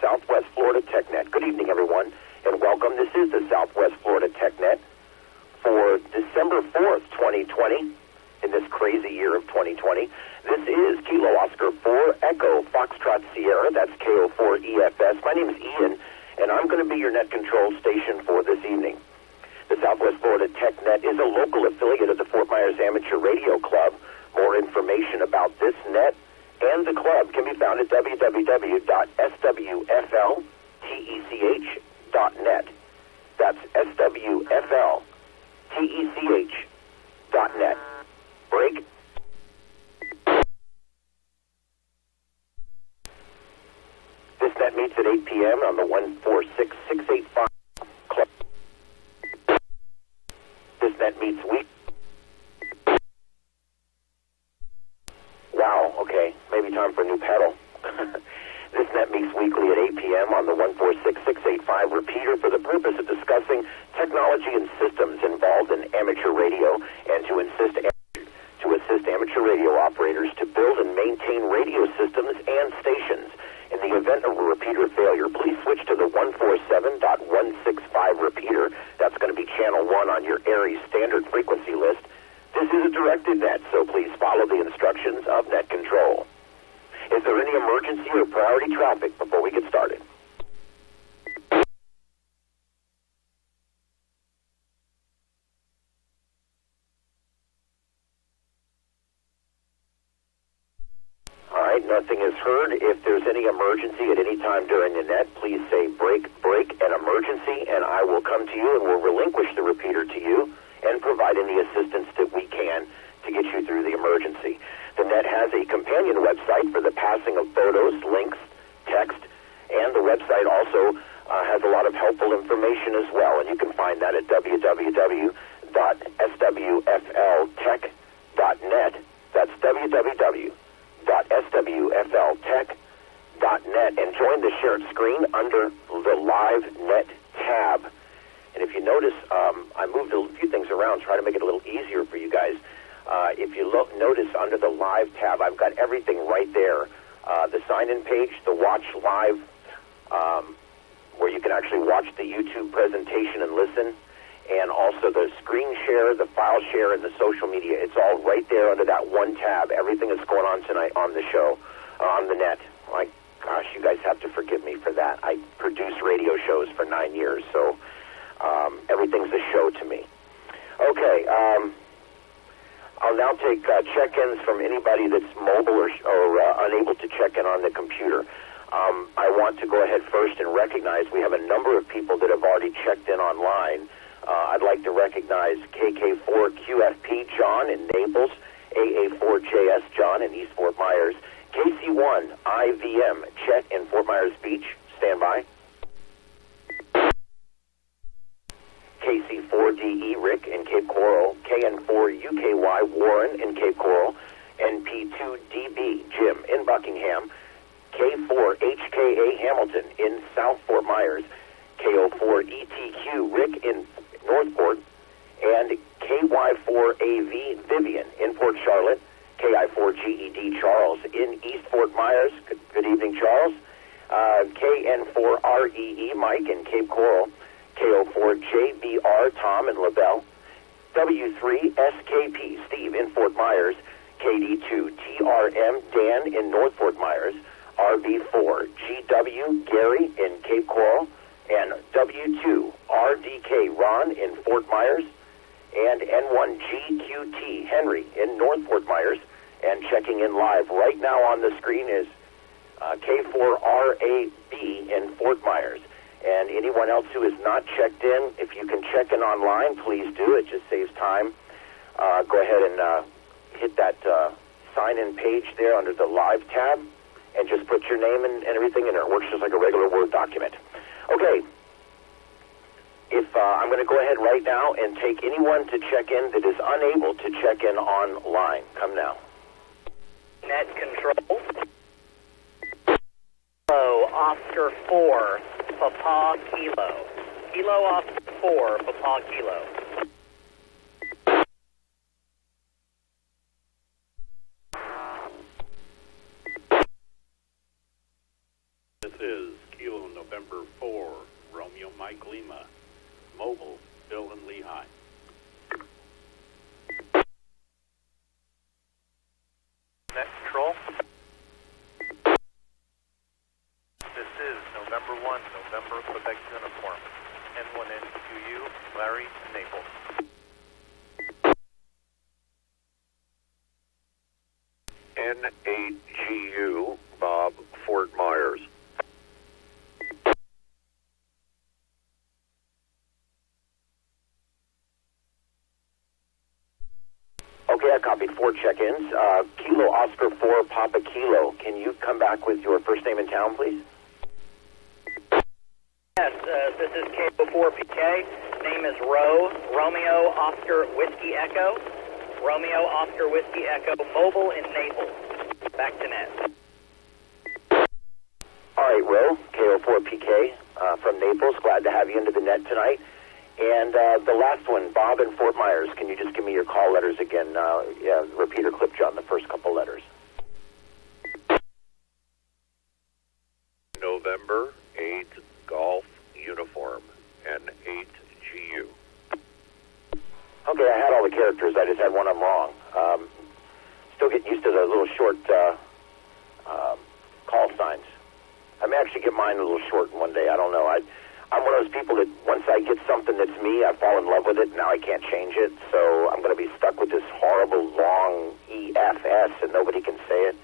Southwest Florida Tech Net. Good evening, everyone, and welcome. This is the Southwest Florida Tech Net for December 4th, 2020, in this crazy year of 2020. This is Kilo Oscar 4 Echo Foxtrot Sierra. That's KO4EFS. My name is Ian, and I'm going to be your net control station for this evening. The Southwest Florida Tech Net is a local affiliate of the Fort Myers Amateur Radio Club. More information about this net and the club can be found at www.swfltech.net. That's swfltech.net. Break. This net meets at 8 p.m. on the 146685 club. This net meets week. Wow, okay, maybe time for a new pedal. This net meets weekly at 8 p.m. on the 146685 repeater for the purpose of discussing technology and systems involved in amateur radio and to assist amateur radio operators to build and maintain radio systems and stations. In the event of a repeater failure, please switch to the 147.165 repeater. That's going to be channel 1 on your Aries standard frequency list. This is a directed net, so please follow the instructions of net control. Is there any emergency or priority traffic before we get started? All right, nothing is heard. If there's any emergency at any time during the net, please say break, an emergency, and I will come to you and will relinquish the repeater to you and provide any assistance that we can to get you through the emergency. The net has a companion website for the passing of photos, links, text, and the website also has a lot of helpful information as well, and you can find that at www.swfltech.net. That's www.swfltech.net, and join the shared screen under the Live Net tab. And if you notice, I moved a few things around, trying to make it a little easier for you guys. If you notice under the Live tab, I've got everything right there. The sign-in page, the Watch Live, where you can actually watch the YouTube presentation and listen, and also the screen share, the file share, and the social media. It's all right there under that one tab. Everything that's going on tonight on the show, on the net. My gosh, you guys have to forgive me for that. I produced radio shows for 9 years, so everything's a show to me. Okay, I'll now take check-ins from anybody that's mobile or unable to check in on the computer. I want to go ahead first and recognize we have a number of people that have already checked in online. I'd like to recognize KK4QFP John in Naples, AA4JS John in East Fort Myers, KC1 IVM Chet in Fort Myers Beach. Stand by. KC4DE Rick in Cape Coral, KN4UKY Warren in Cape Coral, NP2DB Jim in Buckingham, K4HKA Hamilton in South Fort Myers, KO4ETQ Rick in Northport, and KY4AV Vivian in Port Charlotte, KI4GED Charles in East Fort Myers. Good evening, Charles. KN4REE Mike in Cape Coral, KO4JBR Tom in LaBelle, W3SKP Steve in Fort Myers, KD2TRM Dan in North Fort Myers, RB4GW Gary in Cape Coral, and W2RDK Ron in Fort Myers, and N1GQT Henry in North Fort Myers. And checking in live right now on the screen is K4RAB in Fort Myers. And anyone else who is not checked in, if you can check in online, please do. It just saves time. Go ahead and hit that sign-in page there under the Live tab, and just put your name and everything in there. It works just like a regular Word document. Okay. I'm going to go ahead right now and take anyone to check in that is unable to check in online. Come now. Net control. Kilo Oscar 4, Papa Kilo. Kilo Oscar 4, Papa Kilo. This is Kilo November 4, Romeo Mike Lima. Mobile, Bill and Lehigh. Net Control. This is November 1, November Quebec Uniform. N1NQU, Larry, Naples. N8GU, Bob, Fort Myers. Okay, I copied 4 check-ins. Kilo Oscar 4, Papa Kilo. Can you come back with your first name and town, please? Yes, this is K04PK. Name is Romeo Oscar Whiskey Echo. Romeo Oscar Whiskey Echo. Mobile in Naples. Back to net. All right, Ro, K04PK from Naples. Glad to have you into the net tonight. And the last one, Bob in Fort Myers. Can you just give me your call letters again? Repeater clip, John, the first couple letters. November 8, Golf Uniform, N8GU. Okay, I had all the characters. I just had one of them wrong. Still getting used to the little short call signs. I may actually get mine a little short one day. I don't know. I'm one of those people that once I get something that's me, I fall in love with it. Now I can't change it. So I'm going to be stuck with this horrible long EFS and nobody can say it.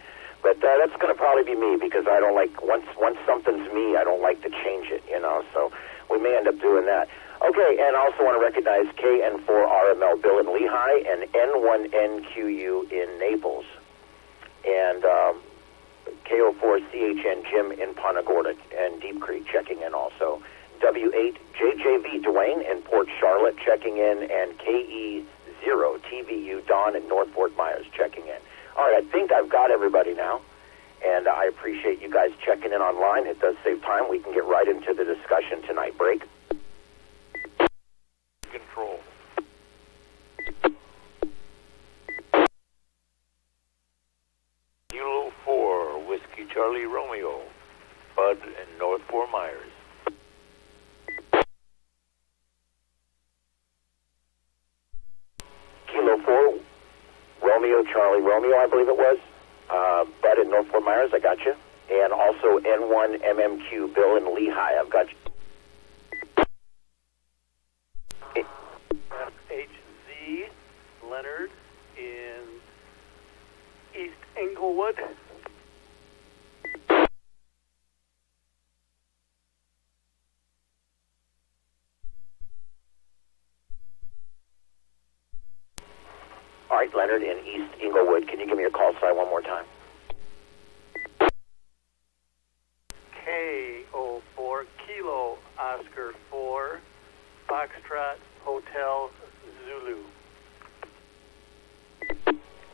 But that's going to probably be me because I don't like, once something's me, I don't like to change it, you know. So we may end up doing that. Okay, and I also want to recognize KN4RML Bill in Lehigh and N1NQU in Naples. And K04CHN Jim in Punta Gorda and Deep Creek checking in also. W8JJV Dwayne in Port Charlotte checking in, and KE0TVU Don in North Fort Myers checking in. All right, I think I've got everybody now, and I appreciate you guys checking in online. It does save time. We can get right into the discussion tonight. Break. Control. Kilo 4, Whiskey Charlie Romeo, Bud in North Fort Myers. Kilo 4, Romeo Charlie Romeo, I believe it was. Bud in North Fort Myers, I got you. And also N1MMQ Bill in Lehigh, I've got you. FHZ Leonard in East Englewood. All right, Leonard in East Englewood. Can you give me your call sign one more time? K04 Kilo Oscar 4 Foxtrot Hotel Zulu.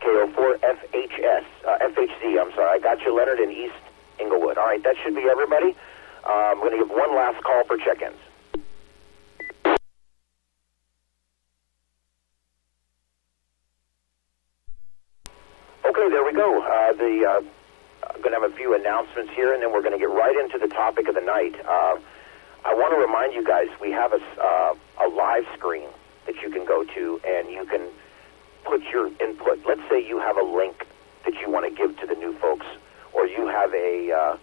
K04 FHZ, I'm sorry. I got you, Leonard in East Englewood. All right, that should be everybody. I'm going to give one last call for check-ins. Okay, there we go. I'm going to have a few announcements here, and then we're going to get right into the topic of the night. I want to remind you guys, we have a live screen that you can go to, and you can put your input. Let's say you have a link that you want to give to the new folks, or you have a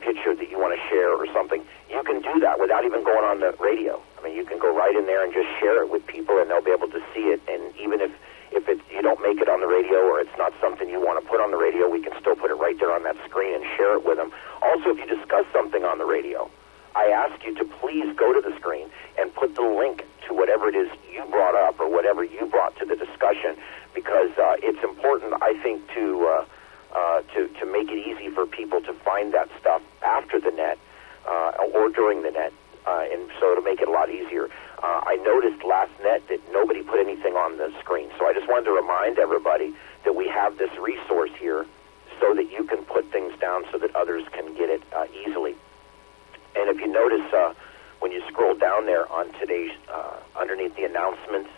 picture that you want to share or something. You can do that without even going on the radio. I mean, you can go right in there and just share it with people, and they'll be able to see it. And even if you don't make it on the radio, or it's not something you want to put on the radio, we can still put it right there on that screen and share it with them. Also, if you discuss something on the radio, I ask you to please go to the screen and put the link to whatever it is you brought up or whatever you brought to the discussion, because it's important, I think, to make it easy for people to find that stuff after the net or during the net, and so to make it a lot easier. I noticed last net that nobody put anything on the screen, so I just wanted to remind everybody that we have this resource here so that you can put things down so that others can get it easily. And if you notice, when you scroll down there on today's, underneath the announcements,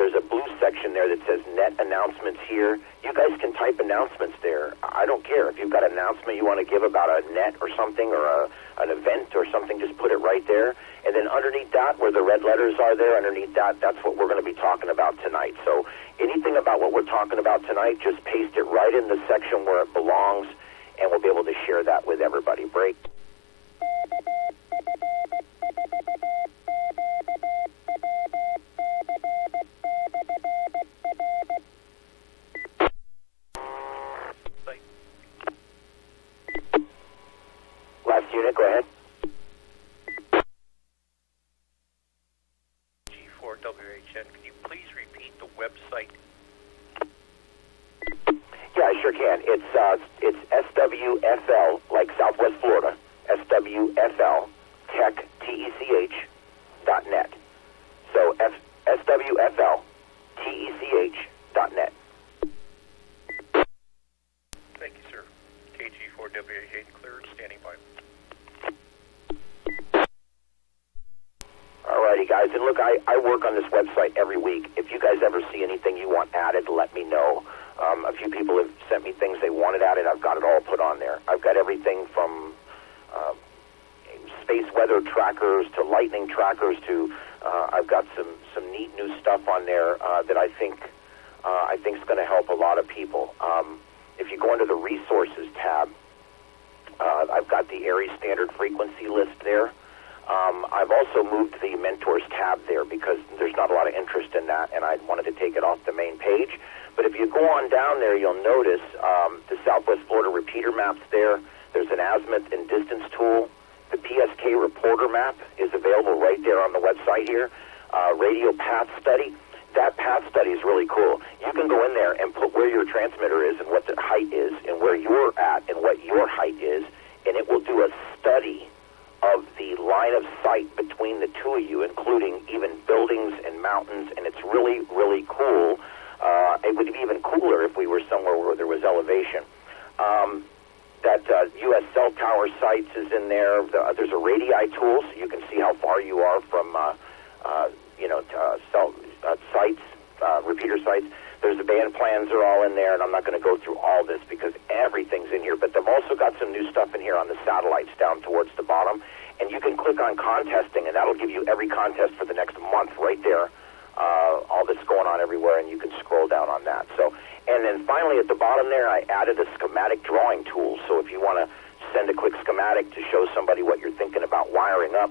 There's a blue section there that says net announcements here. You guys can type announcements there. I don't care. If you've got an announcement you want to give about a net or something, or an event or something, just put it right there. And then underneath that, where the red letters are there, underneath that, that's what we're going to be talking about tonight. So anything about what we're talking about tonight, just paste it right in the section where it belongs, and we'll be able to share that with everybody. Break. Last unit, go ahead. G4WHN, can you please repeat the website? Yeah, I sure can. It's SWFL, like Southwest Florida, SWFL Tech, TECH.net. So SWFL TECH.net. Thank you, sir. KG4WHN cleared, standing by. Alrighty, guys. And look, I work on this website every week. If you guys ever see anything you want added, let me know. A few people have sent me things they wanted added. I've got it all put on there. I've got everything from space weather trackers to lightning trackers to I've got some neat new stuff on there that I think is going to help a lot of people. If you go into the resources tab, I've got the Aries standard frequency list there. I've also moved the mentors tab there because there's not a lot of interest in that, and I wanted to take it off the main page. But if you go on down there, you'll notice the Southwest Florida repeater maps there. There's an azimuth and distance tool. The PSK reporter map is available right there on the website here. Radio path study. That path study is really cool. You can go in there and put where your transmitter is and what the height is and where you're at and what your height is, and it will do a study of the line of sight between the two of you, including even buildings and mountains, and it's really, really cool. It would be even cooler if we were somewhere where there was elevation. That U.S. cell tower sites is in there. There's a radii tool, so you can see how far you are from, cell sites, repeater sites. There's the band plans are all in there, and I'm not going to go through all this because everything's in here. But they've also got some new stuff in here on the satellites down towards the bottom. And you can click on contesting, and that'll give you every contest for the next month right there. All that's going on everywhere, and you can scroll down on that. So, and then finally at the bottom there, I added a schematic drawing tool. So if you want to send a quick schematic to show somebody what you're thinking about wiring up,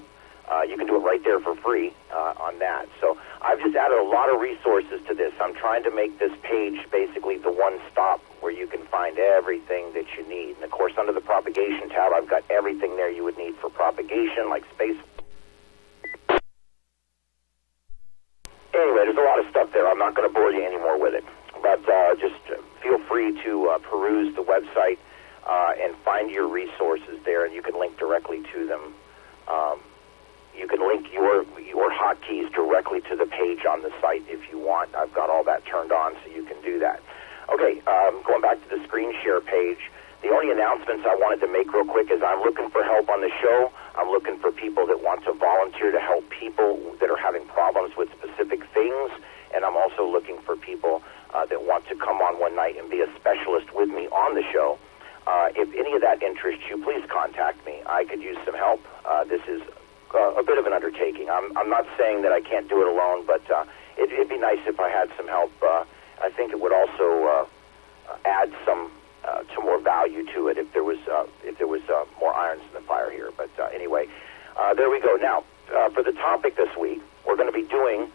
you can do it right there for free on that. So I've just added a lot of resources to this. I'm trying to make this page basically the one-stop where you can find everything that you need. And, of course, under the propagation tab, I've got everything there you would need for propagation, like space. Anyway, there's a lot of stuff there. I'm not going to bore you anymore with it. But just feel free to peruse the website and find your resources there, and you can link directly to them. You can link your hotkeys directly to the page on the site if you want. I've got all that turned on, so you can do that. Okay, going back to the screen share page, the only announcements I wanted to make real quick is I'm looking for help on the show. I'm looking for people that want to volunteer to help people that are having problems with specific things, and I'm also looking for people that want to come on one night and be a specialist with me on the show. If any of that interests you, please contact me. I could use some help. This is a bit of an undertaking. I'm not saying that I can't do it alone, but it'd be nice if I had some help. I think it would also add some more value to it if there was more irons in the fire here. But anyway, there we go. Now, for the topic this week, we're going to be doing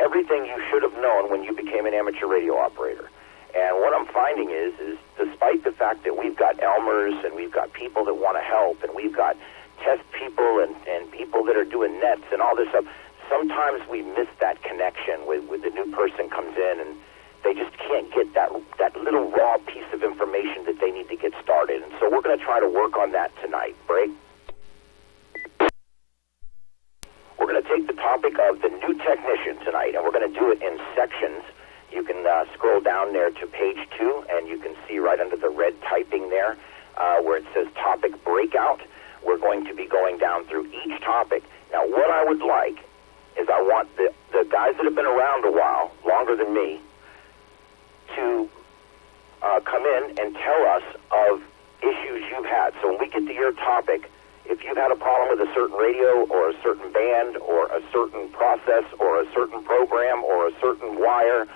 everything you should have known when you became an amateur radio operator. And what I'm finding is despite the fact that we've got Elmers and we've got people that want to help and we've got test people and people that are doing nets and all this stuff, sometimes we miss that connection with the new person comes in and they just can't get that little raw piece of information that they need to get started. And so we're going to try to work on that tonight. Break. We're going to take the topic of the new technician tonight, and we're going to do it in sections. You can scroll down there to page 2, and you can see right under the red typing there where it says topic breakout. We're going to be going down through each topic. Now, what I would like is I want the guys that have been around a while, longer than me, to come in and tell us of issues you've had. So when we get to your topic, if you've had a problem with a certain radio or a certain band or a certain process or a certain program or a certain wire,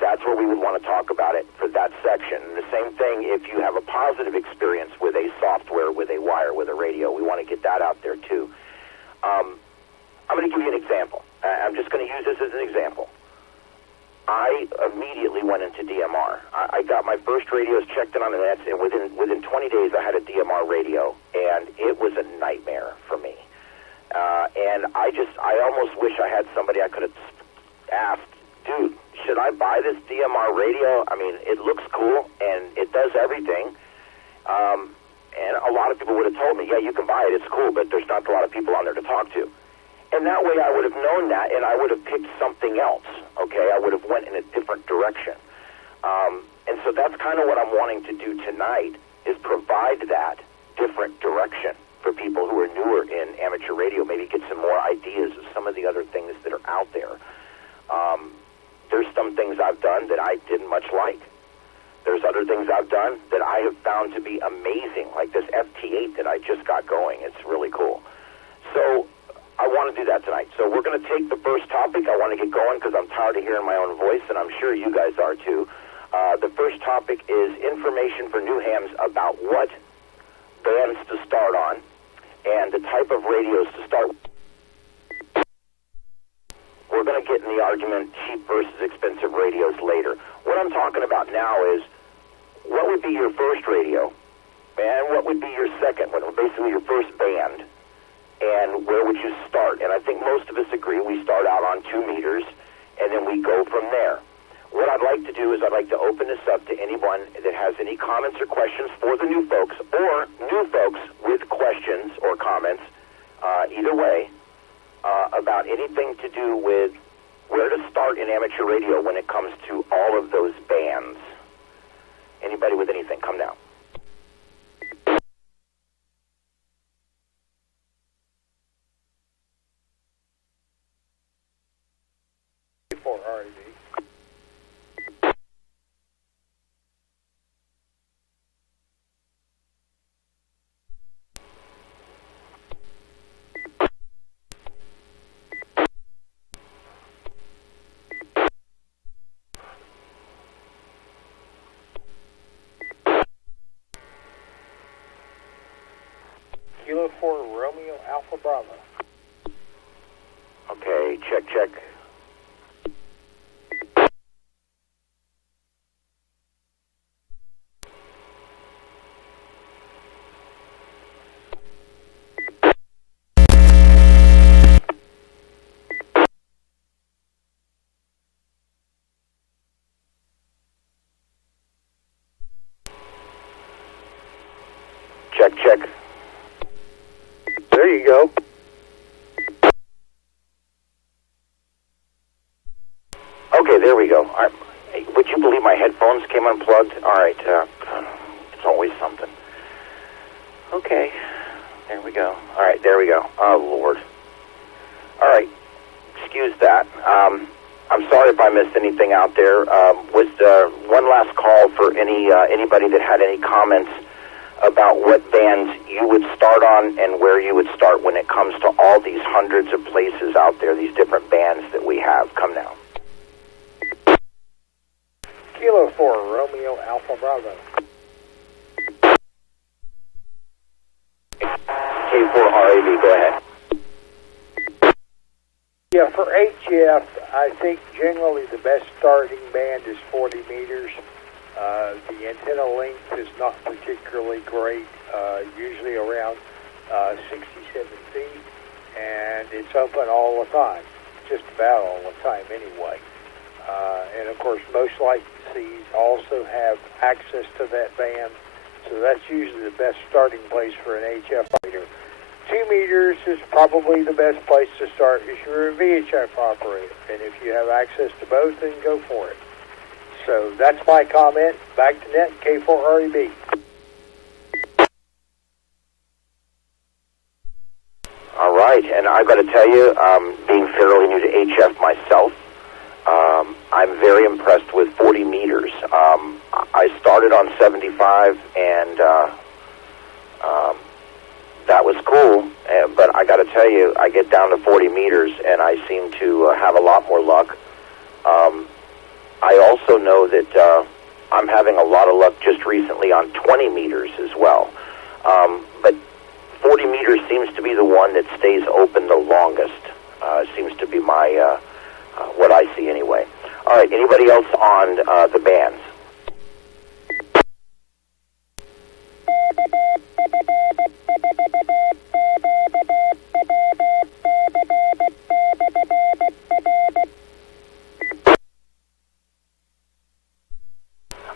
that's where we would want to talk about it for that section. And the same thing if you have a positive experience with a software, with a wire, with a radio. We want to get that out there too. I'm going to give you an example. I'm just going to use this as an example. I immediately went into DMR. I got my first radios checked in on the nets, and within 20 days I had a DMR radio, and it was a nightmare for me. And I almost wish I had somebody I could have asked, dude, should I buy this DMR radio? I mean, it looks cool, and it does everything. And a lot of people would have told me, yeah, you can buy it, it's cool, but there's not a lot of people on there to talk to. And that way I would have known that, and I would have picked something else, okay? I would have went in a different direction. And so that's kind of what I'm wanting to do tonight, is provide that different direction for people who are newer in amateur radio, maybe get some more ideas of some of the other things that are out there. There's some things I've done that I didn't much like. There's other things I've done that I have found to be amazing, like this FT8 that I just got going. It's really cool. So I want to do that tonight. So we're going to take the first topic. I want to get going because I'm tired of hearing my own voice, and I'm sure you guys are too. The first topic is information for new hams about what bands to start on and the type of radios to start with. We're going to get in the argument cheap versus expensive radios later. What I'm talking about now is what would be your first radio and what would be your second one, basically your first band, and where would you start? And I think most of us agree we start out on 2 meters and then we go from there. What I'd like to do is I'd like to open this up to anyone that has any comments or questions for the new folks, or new folks with questions or comments, either way, about anything to do with where to start in amateur radio when it comes to all of those bands. Anybody with anything, come now. For RED. Kilo 4 Romeo Alpha Bravo. Okay, check, check. Check, check. There you go. Okay, there we go. Would you believe my headphones came unplugged? All right, it's always something. Okay, there we go. All right, there we go. Oh, Lord. All right, excuse that. I'm sorry if I missed anything out there. Was one last call for anybody that had any comments about what bands you would start on and where you would start when it comes to all these hundreds of places out there, these different bands that we have. Come now. Kilo 4 Romeo Alpha Bravo. K4RAV, go ahead. Yeah, for HF, I think generally the best starting band is 40 meters. The antenna length is not particularly great, usually around 67 feet, and it's open all the time, just about all the time anyway. And of course, most licensees also have access to that band, so that's usually the best starting place for an HF operator. 2 meters is probably the best place to start if you're a VHF operator, and if you have access to both, then go for it. So that's my comment. Back to net, K4REB. All right. right, and I've got to tell you, being fairly new to HF myself, I'm very impressed with 40 meters. I started on 75, and that was cool, but I got to tell you, I get down to 40 meters, and I seem to have a lot more luck. I also know that I'm having a lot of luck just recently on 20 meters as well. But 40 meters seems to be the one that stays open the longest. Seems to be my what I see anyway. All right, anybody else on the bands?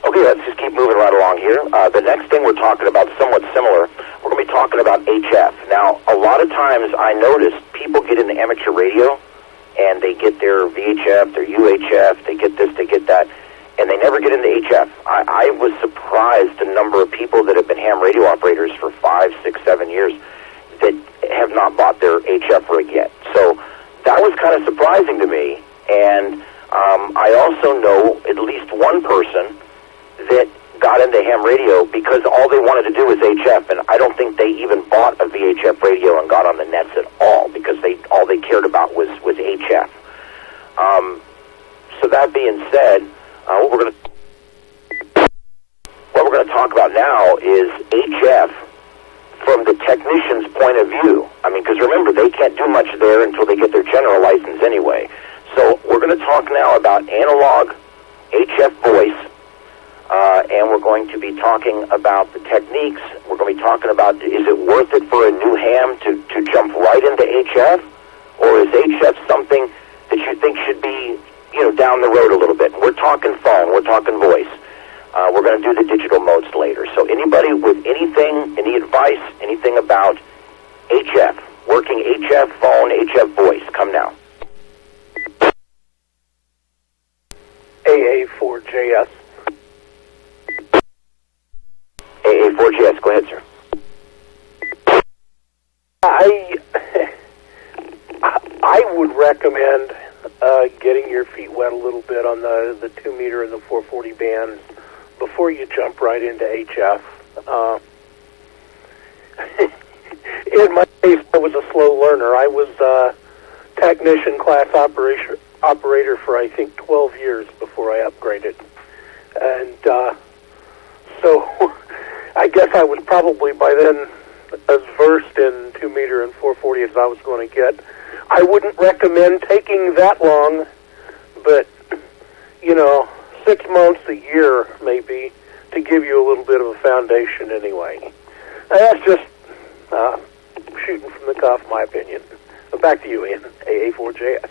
Okay, let's just keep moving right along here. The next thing we're talking about, somewhat similar, we're going to be talking about HF. Now, a lot of times I notice people get into amateur radio, and they get their VHF, their UHF, they get this, they get that, and they never get into HF. I was surprised the number of people that have been ham radio operators for 5, 6, 7 years that have not bought their HF rig yet. So that was kind of surprising to me, and I also know at least one person that got into ham radio because all they wanted to do was HF, and I don't think they even bought a VHF radio and got on the nets at all because all they cared about was HF. So that being said, what we're going to talk about now is HF from the technician's point of view. I mean, because remember, they can't do much there until they get their general license anyway. So we're going to talk now about analog HF voice. And we're going to be talking about the techniques. We're going to be talking about, is it worth it for a new ham to jump right into HF? Or is HF something that you think should be, down the road a little bit? We're talking phone. We're talking voice. We're going to do the digital modes later. So anybody with anything, any advice, anything about HF, working HF phone, HF voice, come now. AA4JS. AA4JS, go ahead, sir. I would recommend getting your feet wet a little bit on the 2 meter and the 440 bands before you jump right into HF. In my case, I was a slow learner. I was technician class operator for, I think, 12 years before I upgraded. And so I guess I was probably by then as versed in 2 meter and 440 as I was going to get. I wouldn't recommend taking that long, but, 6 months, a year, maybe, to give you a little bit of a foundation anyway. And that's just shooting from the cuff, my opinion. But back to you, Ian, AA4JS.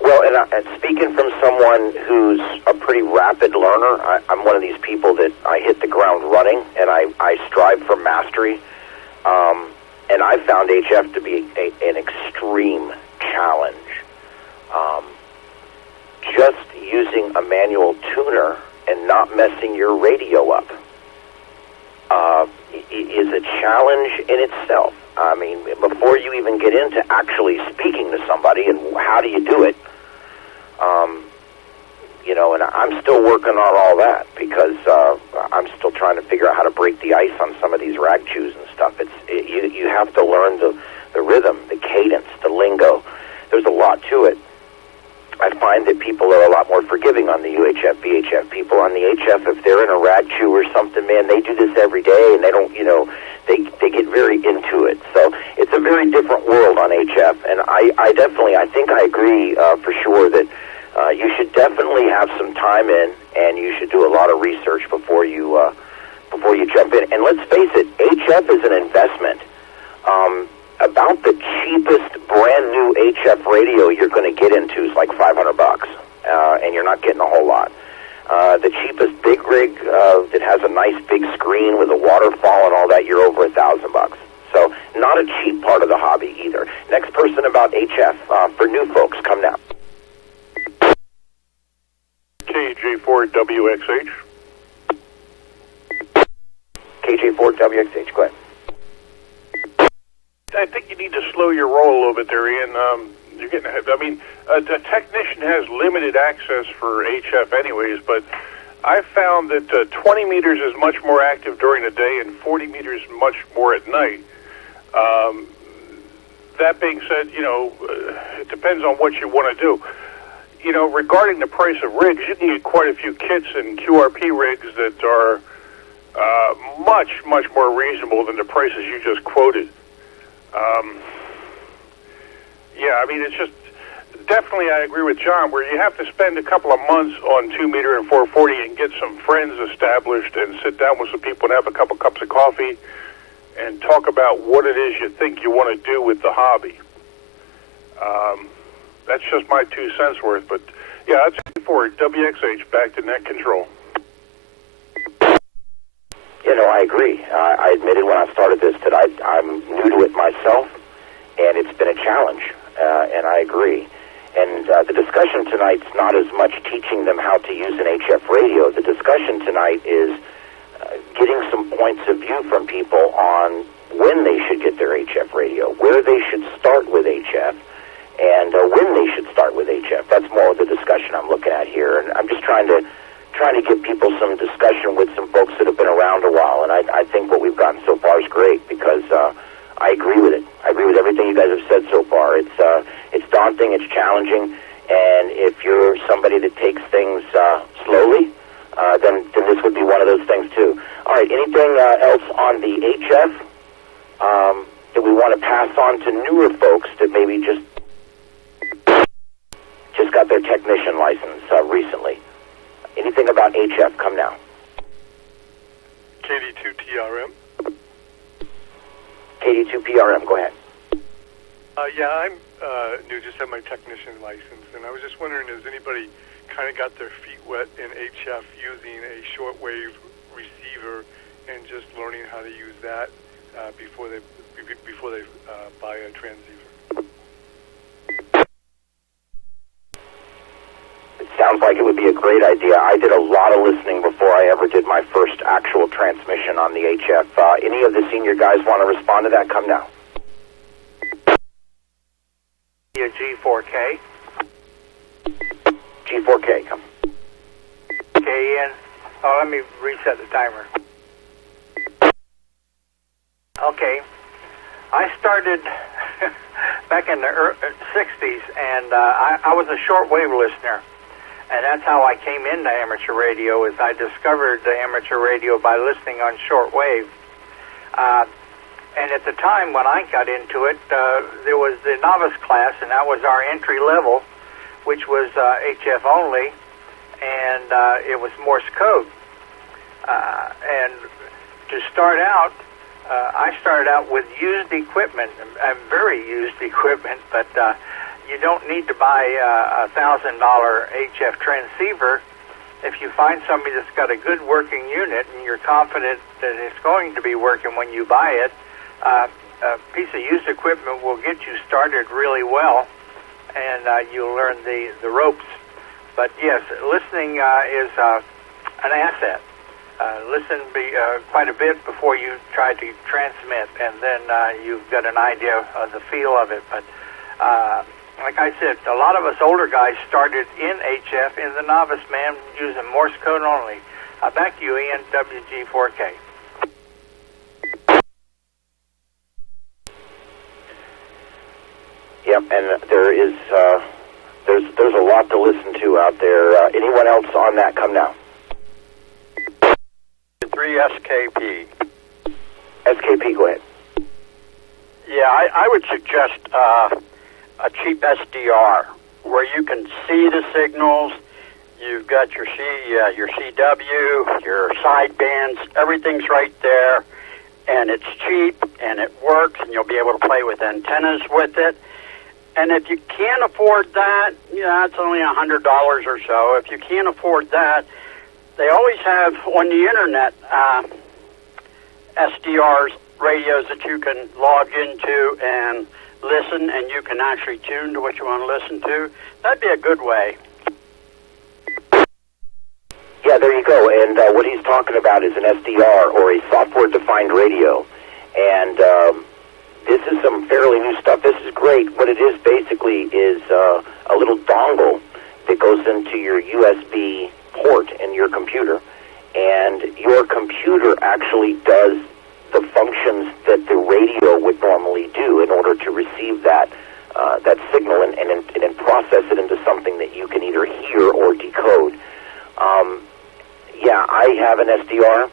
Well, and speaking from someone who's a pretty rapid learner, I'm one of these people that I hit the ground running, and I strive for mastery. And I found HF to be an extreme challenge. Just using a manual tuner and not messing your radio up is a challenge in itself. I mean, before you even get into actually speaking to somebody and how do you do it, and I'm still working on all that because I'm still trying to figure out how to break the ice on some of these rag chews and stuff. You have to learn the rhythm, the cadence, the lingo. There's a lot to it. I find that people are a lot more forgiving on the UHF, VHF. People on the HF, if they're in a rag chew or something, man, they do this every day, and they don't, they get very into it. So it's a very different world on HF, and I think I agree for sure that you should definitely have some time in, and you should do a lot of research before you jump in. And let's face it, HF is an investment. About the cheapest brand new HF radio you're going to get into is like $500, and you're not getting a whole lot. The cheapest big rig that has a nice big screen with a waterfall and all that, you're over $1,000. So not a cheap part of the hobby either. Next person about HF for new folks, come now. KJ4WXH. KJ4WXH, go ahead. I think you need to slow your roll a little bit there, Ian. You're getting ahead. I mean, the technician has limited access for HF anyways, but I found that 20 meters is much more active during the day and 40 meters much more at night. That being said, it depends on what you want to do. Regarding the price of rigs, you can get quite a few kits and QRP rigs that are much, much more reasonable than the prices you just quoted. It's just definitely I agree with John where you have to spend a couple of months on 2 meter and 440 and get some friends established and sit down with some people and have a couple cups of coffee and talk about what it is you think you want to do with the hobby. That's just my 2 cents worth, but yeah, that's for WXH back to net control. I agree. I admitted when I started this that I'm new to it myself, and it's been a challenge, and I agree. And the discussion tonight's not as much teaching them how to use an HF radio. The discussion tonight is getting some points of view from people on when they should get their HF radio, where they should start with HF, and when they should start with HF. That's more of the discussion I'm looking at here. And I'm just trying to give people some discussion with some folks that have been around a while. And I think what we've gotten so far is great because I agree with it. I agree with everything you guys have said so far. It's daunting, it's challenging, and if you're somebody that takes things slowly, then this would be one of those things too. All right, anything else on the HF that we want to pass on to newer folks that maybe just got their technician license recently? Anything about HF? Come now. KD2TRM. KD2PRM, go ahead. I'm new, just have my technician license, and I was just wondering, has anybody kind of got their feet wet in HF using a shortwave receiver and just learning how to use that before they buy a transceiver? It sounds like it would be a great idea. I did a lot of listening before I ever did my first actual transmission on the HF. Any of the senior guys want to respond to that? Come now. G4K. G4K, come. Okay, Ian. Oh, let me reset the timer. Okay. I started back in the 60s, and I was a shortwave listener. And that's how I came into amateur radio, is I discovered the amateur radio by listening on shortwave. And at the time when I got into it, there was the novice class, and that was our entry level, which was HF only, and it was Morse code. And to start out, I started out with used equipment, very used equipment, but you don't need to buy a $1,000 HF transceiver. If you find somebody that's got a good working unit and you're confident that it's going to be working when you buy it, a piece of used equipment will get you started really well, and you'll learn the ropes. But yes, listening is an asset. Listen quite a bit before you try to transmit, and then you've got an idea of the feel of it. But like I said, a lot of us older guys started in HF in the novice man using Morse code only. Back to you, Ian, WG4K. Yep, and there's a lot to listen to out there. Anyone else on that? Come now. 3SKP. SKP, go ahead. Yeah, I would suggest a cheap SDR where you can see the signals. You've got your CW, your sidebands, everything's right there, and it's cheap and it works, and you'll be able to play with antennas with it. And if you can't afford that, it's only $100 or so. If you can't afford that, they always have on the internet SDRs, radios that you can log into and listen, and you can actually tune to what you want to listen to. That'd be a good way. Yeah, there you go. And what he's talking about is an SDR, or a software-defined radio. And This is some fairly new stuff. This is great. What it is basically is a little dongle that goes into your USB port in your computer, and your computer actually does the functions that the radio would normally do in order to receive that signal and then process it into something that you can either hear or decode. Yeah, I have an SDR.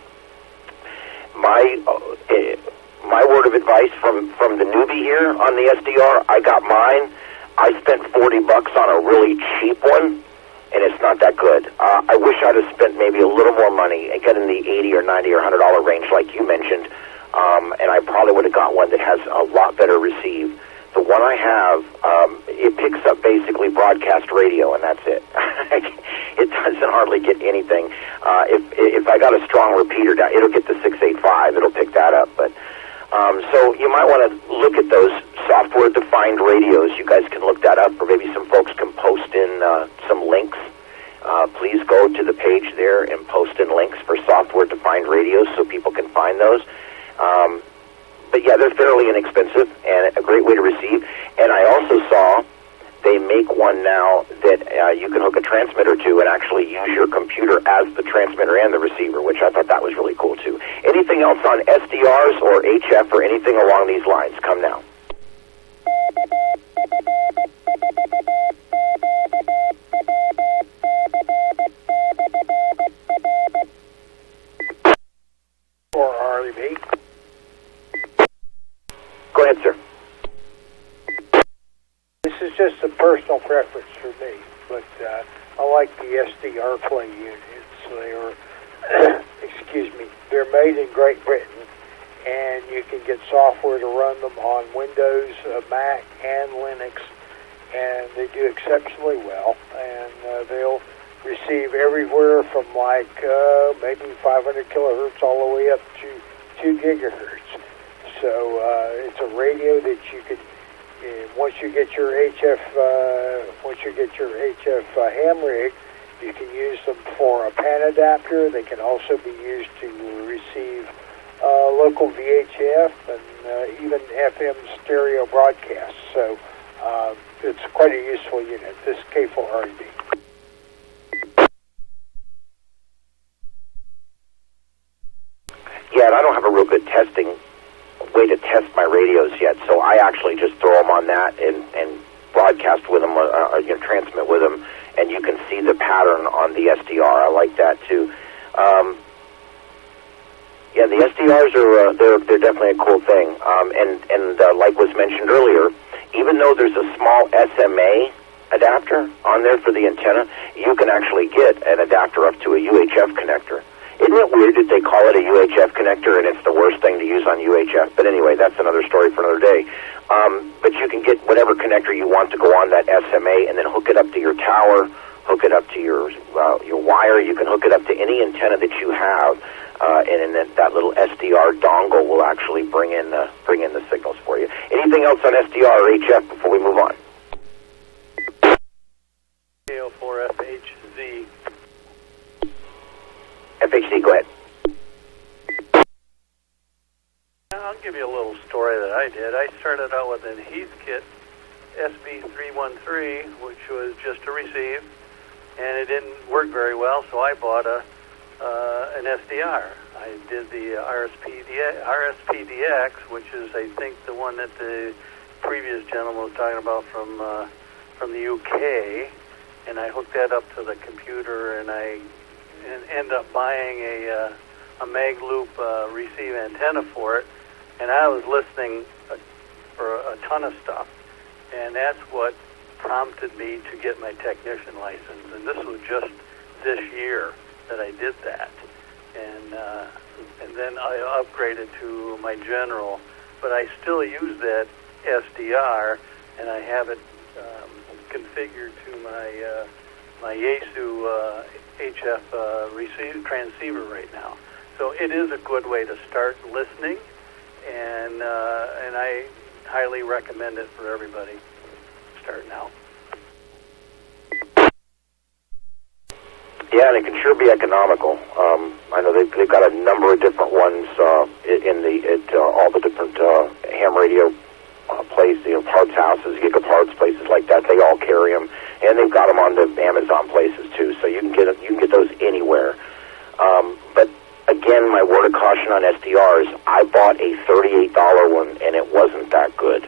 My word of advice from the newbie here on the SDR, I got mine. I spent $40 on a really cheap one, and it's not that good. I wish I'd have spent maybe a little more money and get in the $80 or $90 or $100 range like you mentioned, and I probably would have got one that has a lot better receive. The one I have, it picks up basically broadcast radio, and that's it. It doesn't hardly get anything. If I got a strong repeater, it'll get the 685. It'll pick that up. But so you might want to look at those software-defined radios. You guys can look that up, or maybe some folks can post in some links. Please go to the page there and post in links for software-defined radios so people can find those. But yeah, they're fairly inexpensive and a great way to receive. And I also saw they make one now that you can hook a transmitter to and actually use your computer as the transmitter and the receiver, which I thought that was really cool too. Anything else on SDRs or HF or anything along these lines? Come now. Or REB. Go ahead, sir. This is just a personal preference for me, but I like the SDR play units. They are, they're made in Great Britain, and you can get software to run them on Windows, Mac, and Linux, and they do exceptionally well, and they'll receive everywhere from like maybe 500 kilohertz all the way up to 2 gigahertz. So it's a radio that you could, once you get your HF ham rig, you can use them for a PAN adapter. They can also be used to receive local VHF and even FM stereo broadcasts. So it's quite a useful unit, this K4REB. Yeah, and I don't have a real good way to test my radios yet, so I actually just throw them on that and broadcast with them, transmit with them, and you can see the pattern on the SDR. I like that too. Yeah, the SDRs are they're definitely a cool thing. And like was mentioned earlier, even though there's a small SMA adapter on there for the antenna, you can actually get an adapter up to a UHF connector. Isn't it weird that they call it a UHF connector and it's the worst thing to use on UHF? But anyway, that's another story for another day. But you can get whatever connector you want to go on that SMA and then hook it up to your tower, hook it up to your wire. You can hook it up to any antenna that you have, and then that little SDR dongle will actually bring in the signals for you. Anything else on SDR or HF before we move on? KO4FHZ. FHC, go ahead. I'll give you a little story that I did. I started out with a Heathkit SB313, which was just to receive, and it didn't work very well, so I bought an SDR. I did the RSPDX, which is, I think, the one that the previous gentleman was talking about from the UK, and I hooked that up to the computer, and I end up buying a mag loop receive antenna for it, and I was listening for a ton of stuff, and that's what prompted me to get my technician license. And this was just this year that I did that, and then I upgraded to my general, but I still use that SDR, and I have it configured to my Yaesu HF transceiver right now. So it is a good way to start listening, and I highly recommend it for everybody starting out. Yeah, and it can sure be economical. I know they've got a number of different ones in all the different ham radio houses, gigaparts, places like that. They all carry them, and they've got them on the Amazon places too. So you can get those anywhere. But again, my word of caution on SDRs: I bought a $38 one, and it wasn't that good.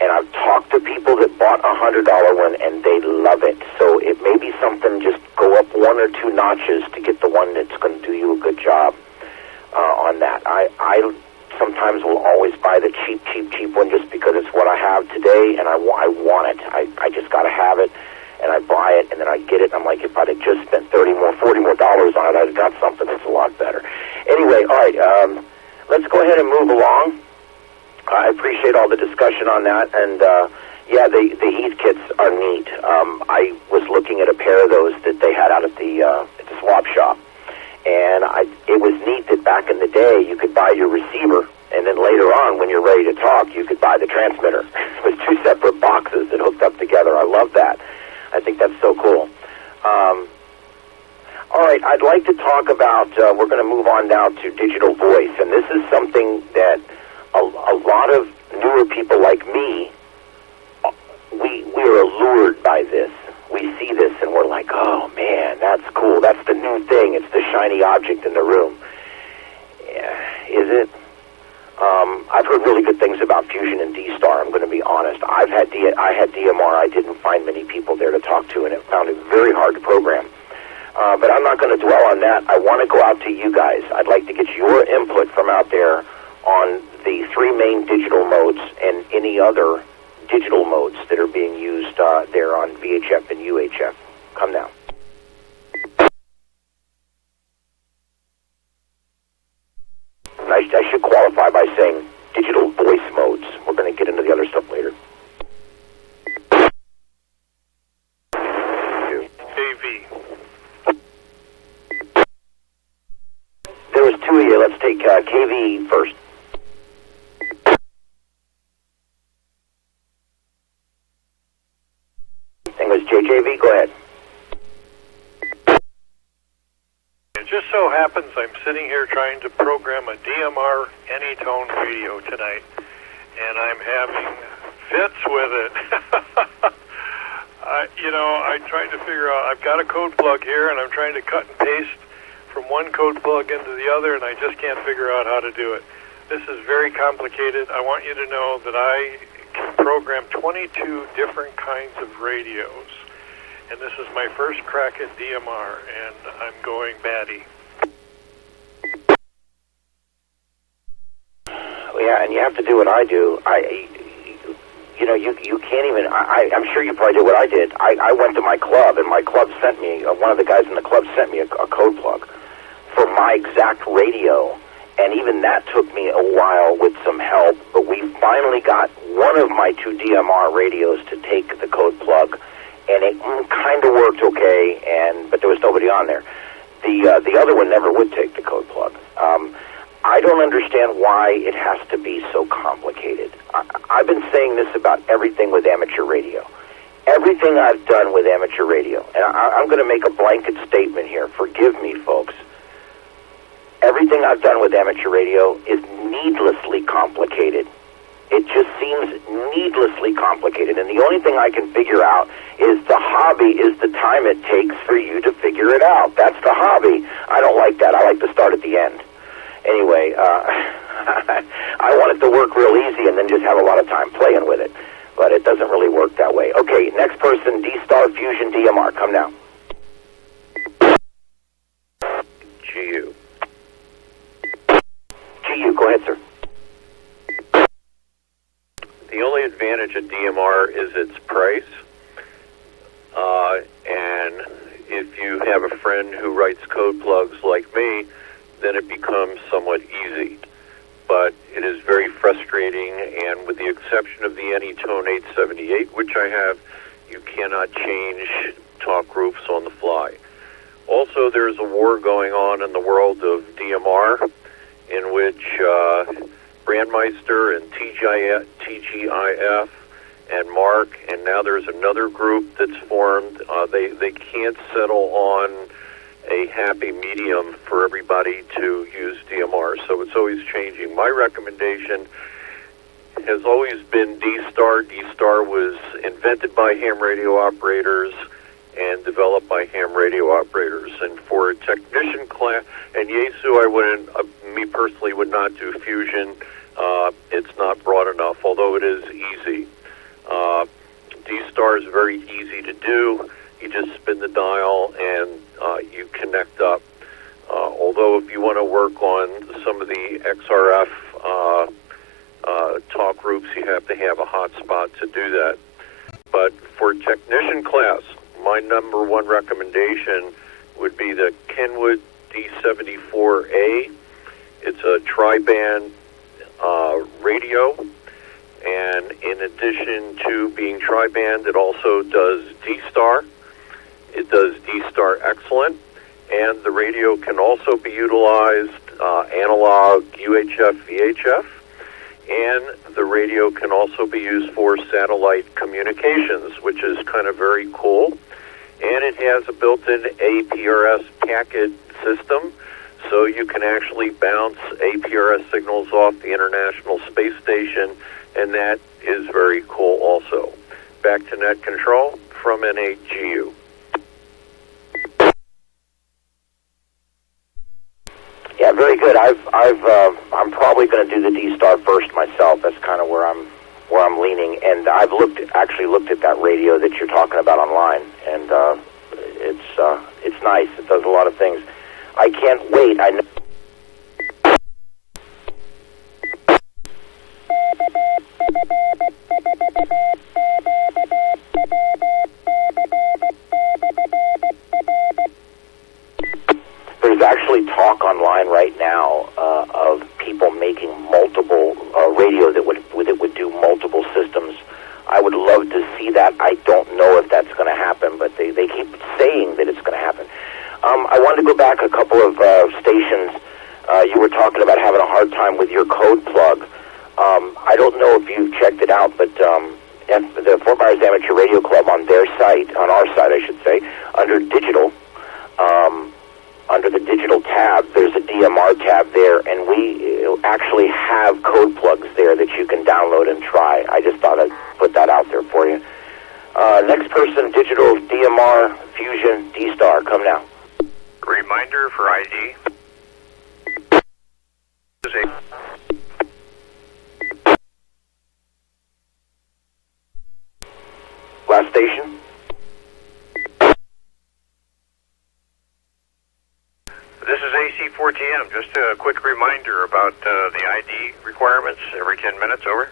And I've talked to people that bought a $100 one, and they love it. So it may be something, just go up 1 or 2 notches to get the one that's going to do you a good job on that. I sometimes will always buy the cheap one just because it's what I have today, and I want it. I just got to have it, and I buy it, and then I get it, and I'm like, if I'd have just spent $40 more on it, I'd have got something that's a lot better. Anyway, all right, let's go ahead and move along. I appreciate all the discussion on that, and yeah, the heat kits are neat. I was looking at a pair of those that they had out at the swap shop, and it was neat that back in the day you could buy your receiver, and then later on when you're ready to talk, you could buy the transmitter. It was 2 separate boxes that hooked up together. I love that. I think that's so cool. All right, I'd like to talk about, we're going to move on now to digital voice, and this is something that a lot of newer people like me, we're allured by this. We see this and we're like, oh man, that's cool. That's the new thing. It's the shiny object in the room. Yeah, is it? I've heard really good things about Fusion and D-Star. I'm going to be honest. I had DMR. I didn't find many people there to talk to, and it found it very hard to program. But I'm not going to dwell on that. I want to go out to you guys. I'd like to get your input from out there on the 3 main digital modes and any other digital modes that are being used there on VHF and UHF. Come now. I should qualify by saying digital voice modes. We're going to get into the other stuff later. AV. There was 2 of you. Let's take KV first. Thing was JJV. Go ahead. It just so happens I'm sitting here trying to program a DMR Anytone radio tonight, and I'm having fits with it. I'm trying to figure out, I've got a code plug here, and I'm trying to cut and paste from one code plug into the other, and I just can't figure out how to do it. This is very complicated. I want you to know that I can program 22 different kinds of radios, and this is my first crack at DMR, and I'm going batty. Yeah, and you have to do what I do. You can't even, I'm sure you probably did what I did. I went to my club, and my club sent me, one of the guys in the club sent me a code plug for my exact radio, and even that took me a while with some help, but we finally got one of my 2 DMR radios to take the code plug, and it kind of worked okay, but there was nobody on there. The other one never would take the code plug. I don't understand why it has to be so complicated. I've been saying this about everything with amateur radio. Everything I've done with amateur radio, and I'm going to make a blanket statement here. Forgive me, folks. Everything I've done with amateur radio is needlessly complicated. It just seems needlessly complicated, and the only thing I can figure out is the hobby is the time it takes for you to figure it out. That's the hobby. I don't like that. I like to start at the end. Anyway, I want it to work real easy and then just have a lot of time playing with it. But it doesn't really work that way. Okay, next person, D-Star Fusion DMR. Come now. GU. GU, go ahead, sir. The only advantage of DMR is its price. And if you have a friend who writes code plugs like me, then it becomes somewhat easy. But it is very frustrating, and with the exception of the Anytone 878, which I have, you cannot change talk groups on the fly. Also, there's a war going on in the world of DMR, in which Brandmeister and TGIF and Mark, and now there's another group that's formed. They can't settle on a happy medium for everybody to use DMR, so it's always changing. My recommendation has always been D-Star. D-Star was invented by ham radio operators and developed by ham radio operators. And for a technician class, and Yaesu, I wouldn't, me personally, would not do fusion. It's not broad enough, although it is easy. D-Star is very easy to do. You just spin the dial and you connect up. Although if you want to work on some of the XRF talk groups, you have to have a hotspot to do that. But for technician class, my number one recommendation would be the Kenwood D74A. It's a tri-band radio, and in addition to being tri-band, it also does D-Star. It does D-Star excellent, and the radio can also be utilized analog UHF, VHF, and the radio can also be used for satellite communications, which is kind of very cool. And it has a built-in APRS packet system, so you can actually bounce APRS signals off the International Space Station, and that is very cool also. Back to net control from NAGU. Yeah, very good. I'm probably going to do the D-Star first myself. That's kind of where I'm leaning. And I've actually looked at that radio that you're talking about online, and it's nice. It does a lot of things. I can't wait. I know. There's actually talk online right now of people making multiple radio that would do multiple systems. I would love to see that. I don't know if that's going to happen, but they keep saying that it's going to happen. I wanted to go back a couple of stations. You were talking about having a hard time with your code plug. I don't know if you've checked it out, but the Fort Myers Amateur Radio Club on their site, on our site, I should say, under digital, under the digital tab, there's a DMR tab there, and we actually have code plugs there that you can download and try. I just thought I'd put that out there for you. Next person, digital DMR Fusion D-Star, come now. Reminder for ID. Last station. This is AC4TM. Just a quick reminder about the ID requirements every 10 minutes, over.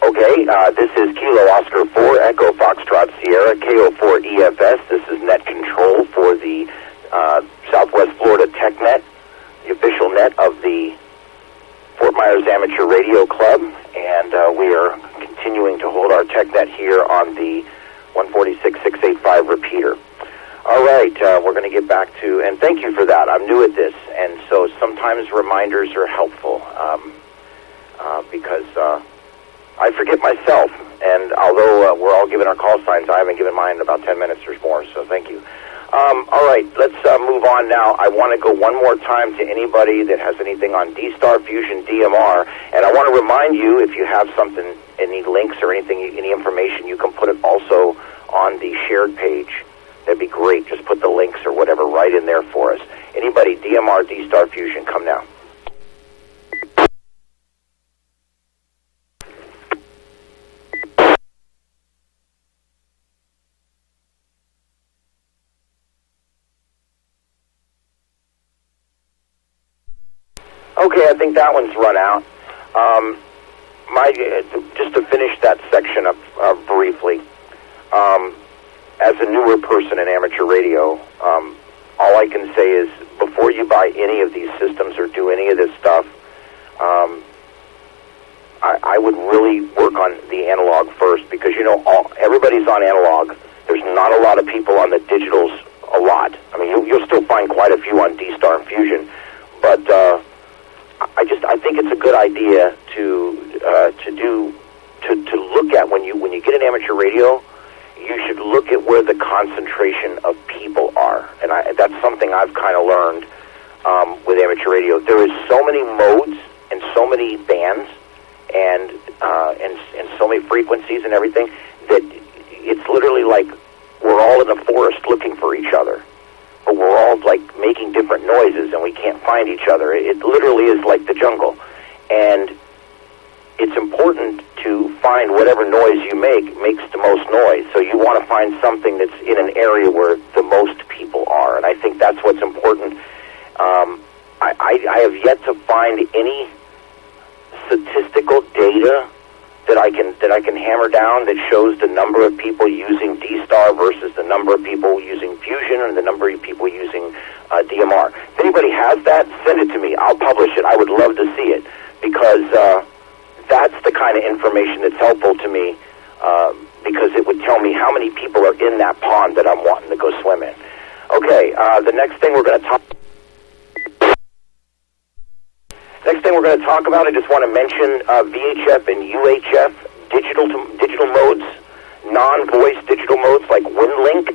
Okay, this is Kilo Oscar 4 Echo Foxtrot Sierra KO4 EFS. This is net control for the Southwest Florida Tech Net, the official net of the Fort Myers Amateur Radio Club, and we are continuing to hold our Tech Net here on the 146.685 repeater. All right, we're going to get back to, and thank you for that. I'm new at this, and so sometimes reminders are helpful because I forget myself, and although we're all giving our call signs, I haven't given mine in about 10 minutes or more, so thank you. All right, let's move on now. I want to go one more time to anybody that has anything on D-Star Fusion DMR, and I want to remind you, if you have something, any links or anything, any information, you can put it also on the shared page. That'd be great. Just put the links or whatever right in there for us. Anybody, DMR, D-Star Fusion, come now. Okay, I think that one's run out. Just to finish that section up briefly, as a newer person in amateur radio, all I can say is before you buy any of these systems or do any of this stuff, I would really work on the analog first because, you know, everybody's on analog. There's not a lot of people on the digitals a lot. I mean, you'll still find quite a few on D-Star and Fusion, but I think it's a good idea to look at when you get an amateur radio, you should look at where the concentration of people are. And that's something I've kind of learned with amateur radio. There is so many modes and so many bands and so many frequencies and everything that it's literally like we're all in the forest looking for each other. But we're all like making different noises and we can't find each other. It literally is like the jungle. And it's important to find whatever noise you make makes the most noise. So you want to find something that's in an area where the most people are. And I think that's what's important. I have yet to find any statistical data that I can hammer down that shows the number of people using D-Star versus the number of people using Fusion and the number of people using DMR. If anybody has that, send it to me. I'll publish it. I would love to see it because that's the kind of information that's helpful to me because it would tell me how many people are in that pond that I'm wanting to go swim in. Okay, the next thing we're going to talk about, I just want to mention VHF and UHF digital modes, non-voice digital modes like WinLink.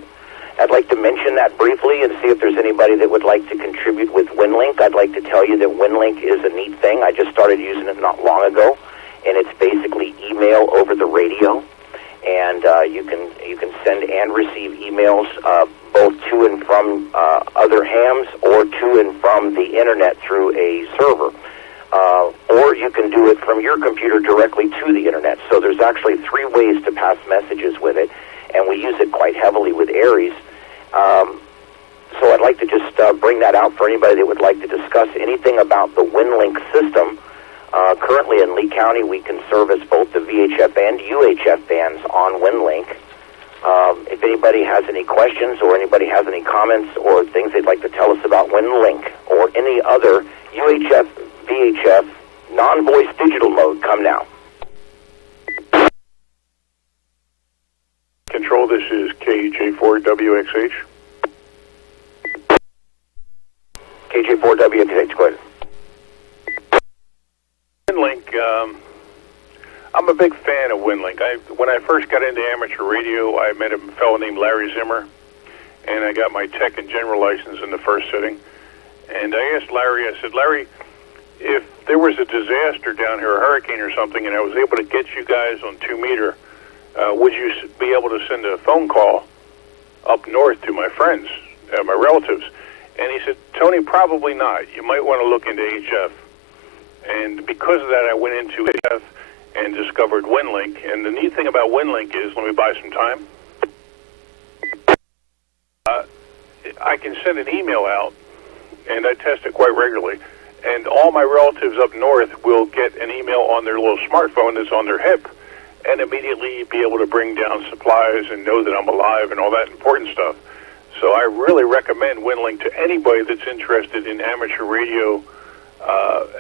I'd like to mention that briefly and see if there's anybody that would like to contribute with WinLink. I'd like to tell you that WinLink is a neat thing. I just started using it not long ago, and it's basically email over the radio, and you can send and receive emails both to and from other hams or to and from the internet through a server. Or you can do it from your computer directly to the internet. So there's actually 3 ways to pass messages with it, and we use it quite heavily with Aries. So I'd like to just bring that out for anybody that would like to discuss anything about the WinLink system. Currently in Lee County, we can service both the VHF and UHF bands on WinLink. If anybody has any questions or anybody has any comments or things they'd like to tell us about WinLink or any other UHF, VHF, non-voice digital mode, come now. Control, this is KJ4WXH. KJ4WXH, go ahead. WinLink, I'm a big fan of WinLink. When I first got into amateur radio, I met a fellow named Larry Zimmer, and I got my tech and general license in the first sitting. And I asked Larry, I said, Larry, if there was a disaster down here, a hurricane or something, and I was able to get you guys on 2 meter, would you be able to send a phone call up north to my friends, my relatives? And he said, Tony, probably not. You might want to look into HF. And because of that, I went into HF and discovered WinLink. And the neat thing about WinLink is, let me buy some time, I can send an email out, and I test it quite regularly. And all my relatives up north will get an email on their little smartphone that's on their hip and immediately be able to bring down supplies and know that I'm alive and all that important stuff. So I really recommend WinLink to anybody that's interested in amateur radio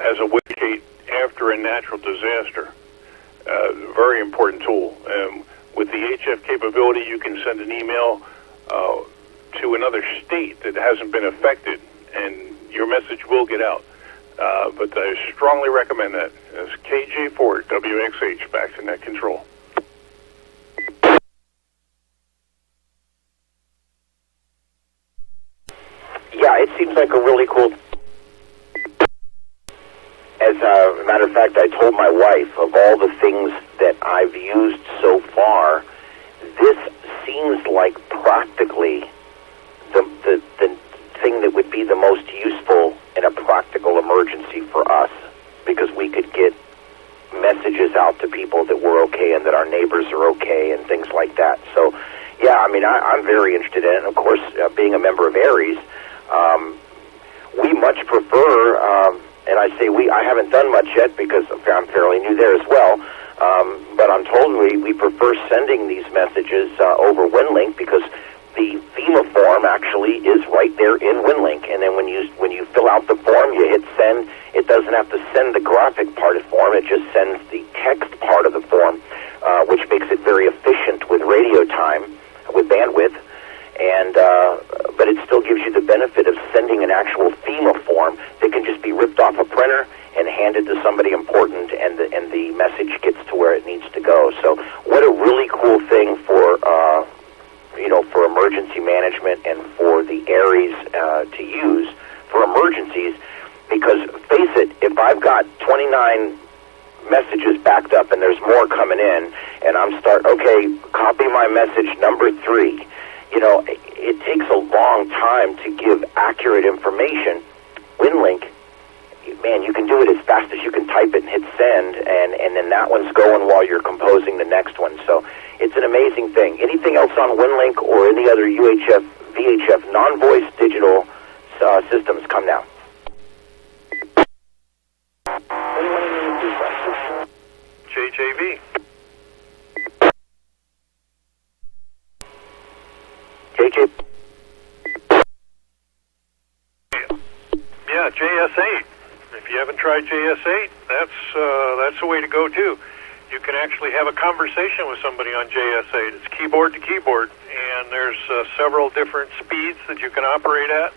as a waycate after a natural disaster. Very important tool. With the HF capability, you can send an email to another state that hasn't been affected, and your message will get out. But I strongly recommend that. As KJ4WXH, back to net control. Yeah, it seems like a really cool. As a matter of fact, I told my wife, of all the things that I've used so far, this seems like practically the thing that would be the most useful in a practical emergency for us, because we could get messages out to people that we're okay and that our neighbors are okay and things like that. So, yeah, I mean, I'm very interested in it. And, of course, being a member of Aries, we much prefer, and I say I haven't done much yet because I'm fairly new there as well, but I'm told we prefer sending these messages over WinLink because the FEMA form actually is right there in WinLink, and then when you fill out the form, you hit send. It doesn't have to send the graphic part of the form; it just sends the text part of the form, which makes it very efficient with radio time, with bandwidth, and but it still gives you the benefit of sending an actual FEMA form that can just be ripped off a printer and handed to somebody important, and the message gets to where it needs to go. So, what a really cool thing for for emergency management and for the ARIES to use for emergencies. Because face it, if I've got 29 messages backed up and there's more coming in, and copy my message number 3. It takes a long time to give accurate information. WinLink, man, you can do it as fast as you can type it and hit send, and then that one's going while you're composing the next one. So it's an amazing thing. Anything else on WinLink or any other UHF, VHF, non-voice digital systems, come now. JJV. JJ. Yeah, JS8. If you haven't tried JS8, that's the way to go too. You can actually have a conversation with somebody on JS8. It's keyboard to keyboard, and there's several different speeds that you can operate at,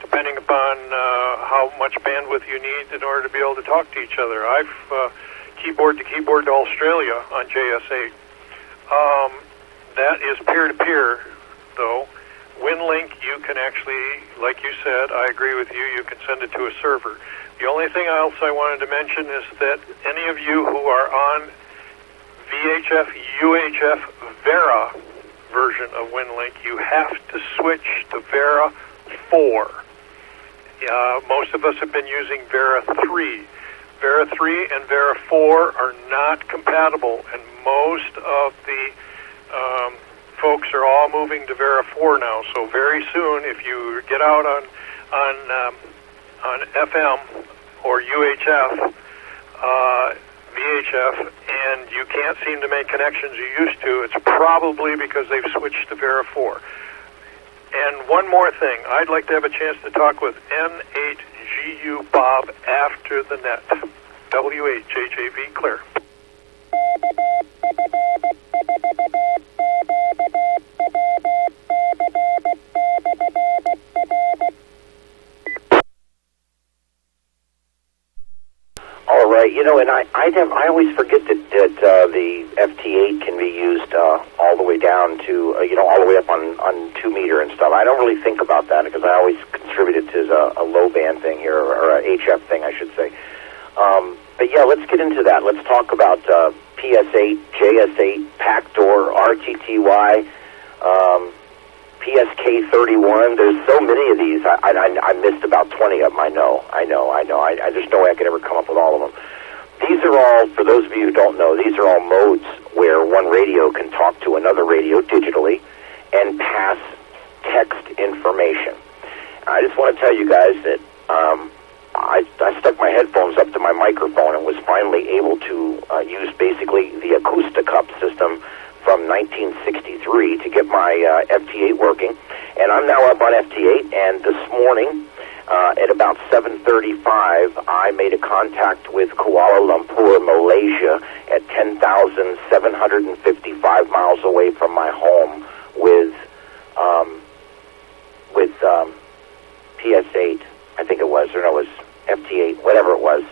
depending upon how much bandwidth you need in order to be able to talk to each other. I've keyboard to keyboard to Australia on JS8. That is peer-to-peer, though. WinLink, you can actually, like you said, I agree with you, you can send it to a server. The only thing else I wanted to mention is that any of you who are on VHF, UHF, Vera version of WinLink, you have to switch to Vera 4. Most of us have been using Vera 3. Vera 3 and Vera 4 are not compatible, and most of the folks are all moving to Vera 4 now. So very soon, if you get out on FM or UHF, VHF, and you can't seem to make connections you used to, it's probably because they've switched to Vera 4. And one more thing, I'd like to have a chance to talk with N8GU Bob after the net. W8JJV, clear. All right, and I always forget that the FT8 can be used all the way down to all the way up on 2 meter and stuff. I don't really think about that because I always contribute it to a low band thing here, or a HF thing, I should say. But yeah, let's get into that. Let's talk about PS8, JS8, PACDOR, RTTY, PSK31. There's so many of these. I missed about 20 of them. I know. There's no way I could ever come up with all of them. These are all, for those of you who don't know, these are all modes where one radio can talk to another radio digitally and pass text information. I just want to tell you guys that I stuck my headphones up to my microphone and was finally able to use basically the Acousticup system from 1963 to get my FT8 working. And I'm now up on FT8, and this morning at about 7:35, I made a contact with Kuala Lumpur, Malaysia, at 10,755 miles away from my home with PS8, I think it was, or no, it was FT8, whatever it was.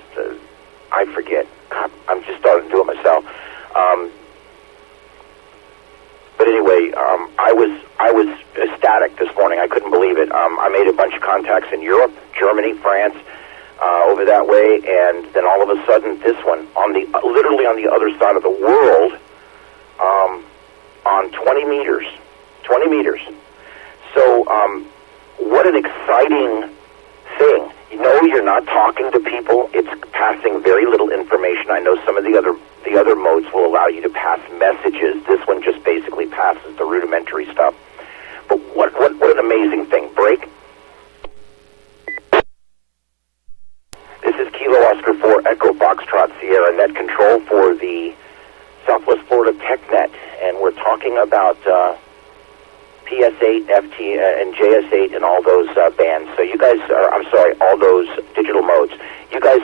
I forget. God, I'm just starting to do it myself. But anyway, I was ecstatic this morning. I couldn't believe it. I made a bunch of contacts in Europe, Germany, France, over that way, and then all of a sudden, this one literally on the other side of the world, on 20 meters. 20 meters. So, what an exciting thing. You're not talking to people. It's passing very little information. I know some of the other modes will allow you to pass messages. This one just basically passes the rudimentary stuff. But what an amazing thing. Break. This is Kilo Oscar 4 Echo Foxtrot Sierra Net Control for the Southwest Florida Tech Net, and we're talking about PS8, FT, and JS8 and all those bands. So you guys all those digital modes. You guys,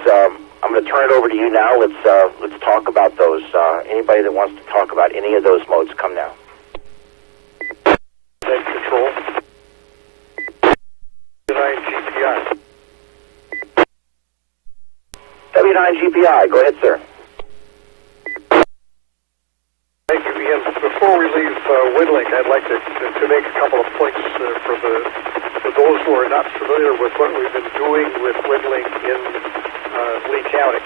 I'm going to turn it over to you now. Let's talk about those. Anybody that wants to talk about any of those modes, come now. Net control. 9 GPI. W9 GPI. Go ahead, sir. Thank you, Ian. Before we leave WinLink, I'd like to make a couple of points for those who are not familiar with what we've been doing with WinLink in Lee County.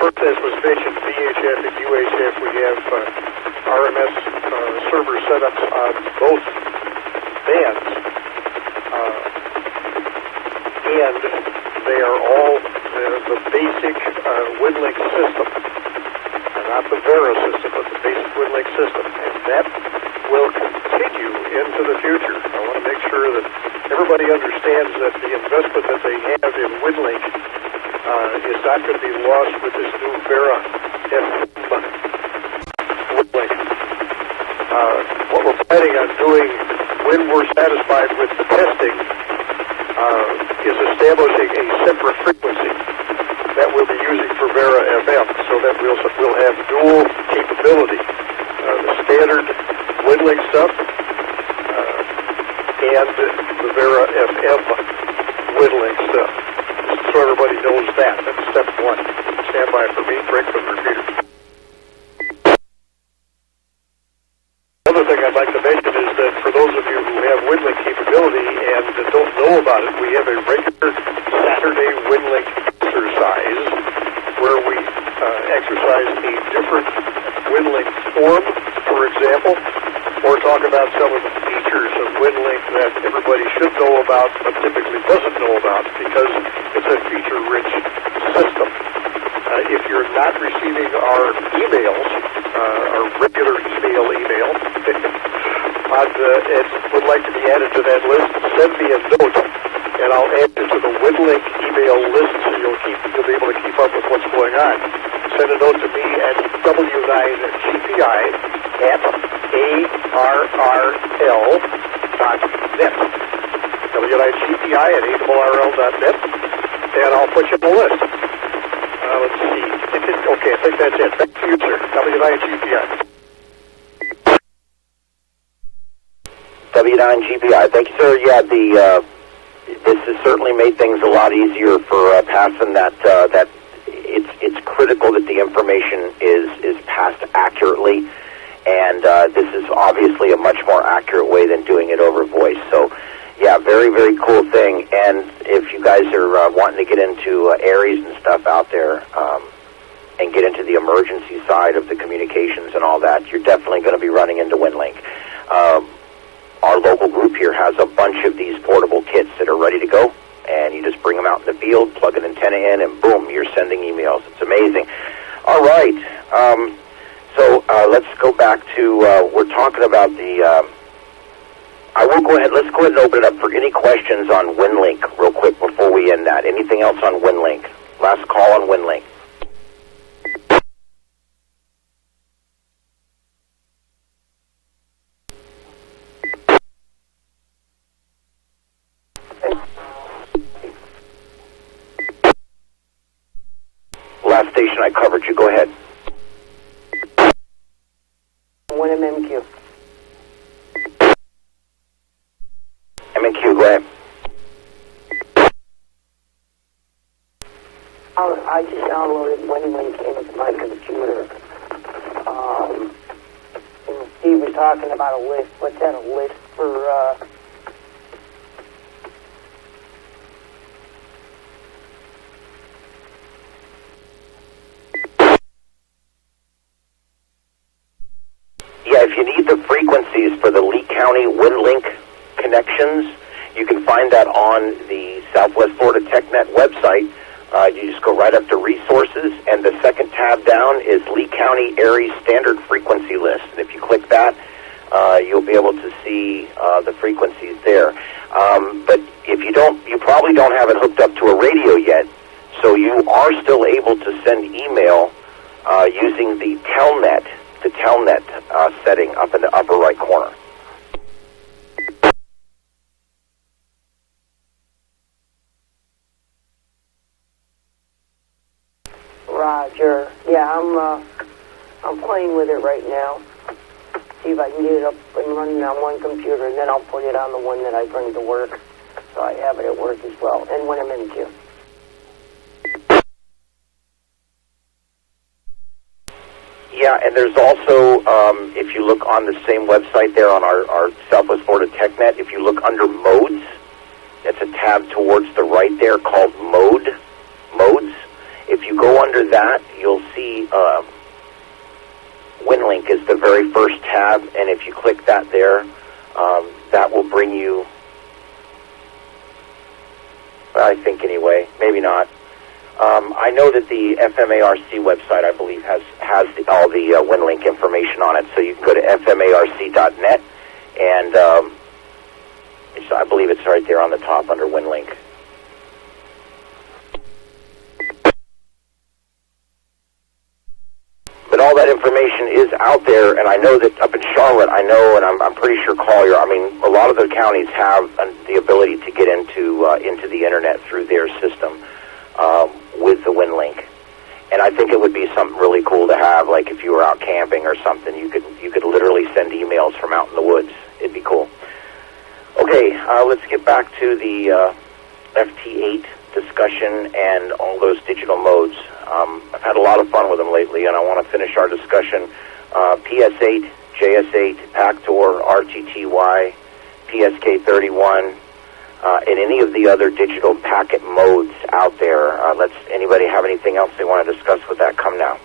First, as was mentioned, VHF and UHF, we have RMS server setups on both bands, and they are all the basic WinLink system, not the Vera system, but the basic WinLink system, and that will continue into the future. I want to make sure that everybody understands that the investment that they have in WinLink is not going to be lost with this new Vera FM WinLink. What we're planning on doing when we're satisfied with the testing is establishing a separate frequency that we'll be using for Vera FM, so that we'll have dual capability. The standard WinLink stuff and the Vera FM WinLink stuff. Just so everybody knows that. That's step one. Stand by for me. Break from the repeater. Another thing I'd like to mention is that for those of you who have WinLink capability and don't know about it, we have a regular Saturday WinLink exercise where we exercise a different WinLink form, for example, or talk about some of the features of WinLink that everybody should know about but typically doesn't know about because it's a feature-rich system. If you're not receiving our emails, our regular email, and would like to be added to that list, send me a note, and I'll add you to the WinLink email list so you'll be able to keep up with what's going on. Send a note to me at w9gpi@arrl.net. w9gpi@arrl.net, and I'll put you on the list. Let's see. Okay, I think that's it. Back to you, sir. W9GPI. W9GPI. Thank you, sir. Yeah, this has certainly made things a lot easier for passing that. It's critical that the information is passed accurately, and this is obviously a much more accurate way than doing it over voice. So, yeah, very, very cool thing. And if you guys are wanting to get into ARIES and stuff out there and get into the emergency side of the communications and all that, you're definitely going to be running into WinLink. Our local group here has a bunch of these portable kits that are ready to go, and you just bring them out in the field, plug an antenna in, and boom, you're sending emails. It's amazing. All right. So let's go back to, we're talking about the, I will go ahead, let's go ahead and open it up for any questions on WinLink real quick before we end that. Anything else on WinLink? Last call on WinLink. Last station I covered you. Go ahead. 1MMQ. MMQ, go ahead. I just downloaded WinLink into my computer. And Steve was talking about a list. What's that, a list for... Yeah, if you need the frequencies for the Lee County WinLink connections, you can find that on the Southwest Florida Tech Net website. You just go right up to resources, and the second tab down is Lee County ARIES standard frequency list. And if you click that, you'll be able to see the frequencies there. But if you don't, you probably don't have it hooked up to a radio yet, so you are still able to send email using the Telnet setting up in the upper right corner. Roger. Yeah, I'm playing with it right now. See if I can get it up and running on one computer, and then I'll put it on the one that I bring to work, so I have it at work as well, and when I'm in queue. Yeah, and there's also, if you look on the same website there on our Southwest Florida Tech Net, if you look under modes, it's a tab towards the right there called modes. If you go under that, you'll see WinLink is the very first tab, and if you click that there, that will bring you, I think anyway, maybe not. I know that the FMARC website, I believe, has all the WinLink information on it, so you can go to fmarc.net, and I believe it's right there on the top under WinLink. But all that information is out there, and I know that up in Charlotte, I know, and I'm pretty sure Collier, I mean, a lot of the counties have the ability to get into the internet through their system with the WinLink. And I think it would be something really cool to have, like if you were out camping or something, you could literally send emails from out in the woods. It'd be cool. Okay, let's get back to the FT8 discussion and all those digital modes. I've had a lot of fun with them lately, and I want to finish our discussion. PS8, JS8, PACTOR, RTTY, PSK31, and any of the other digital packet modes out there. Anybody have anything else they want to discuss with that? Come now.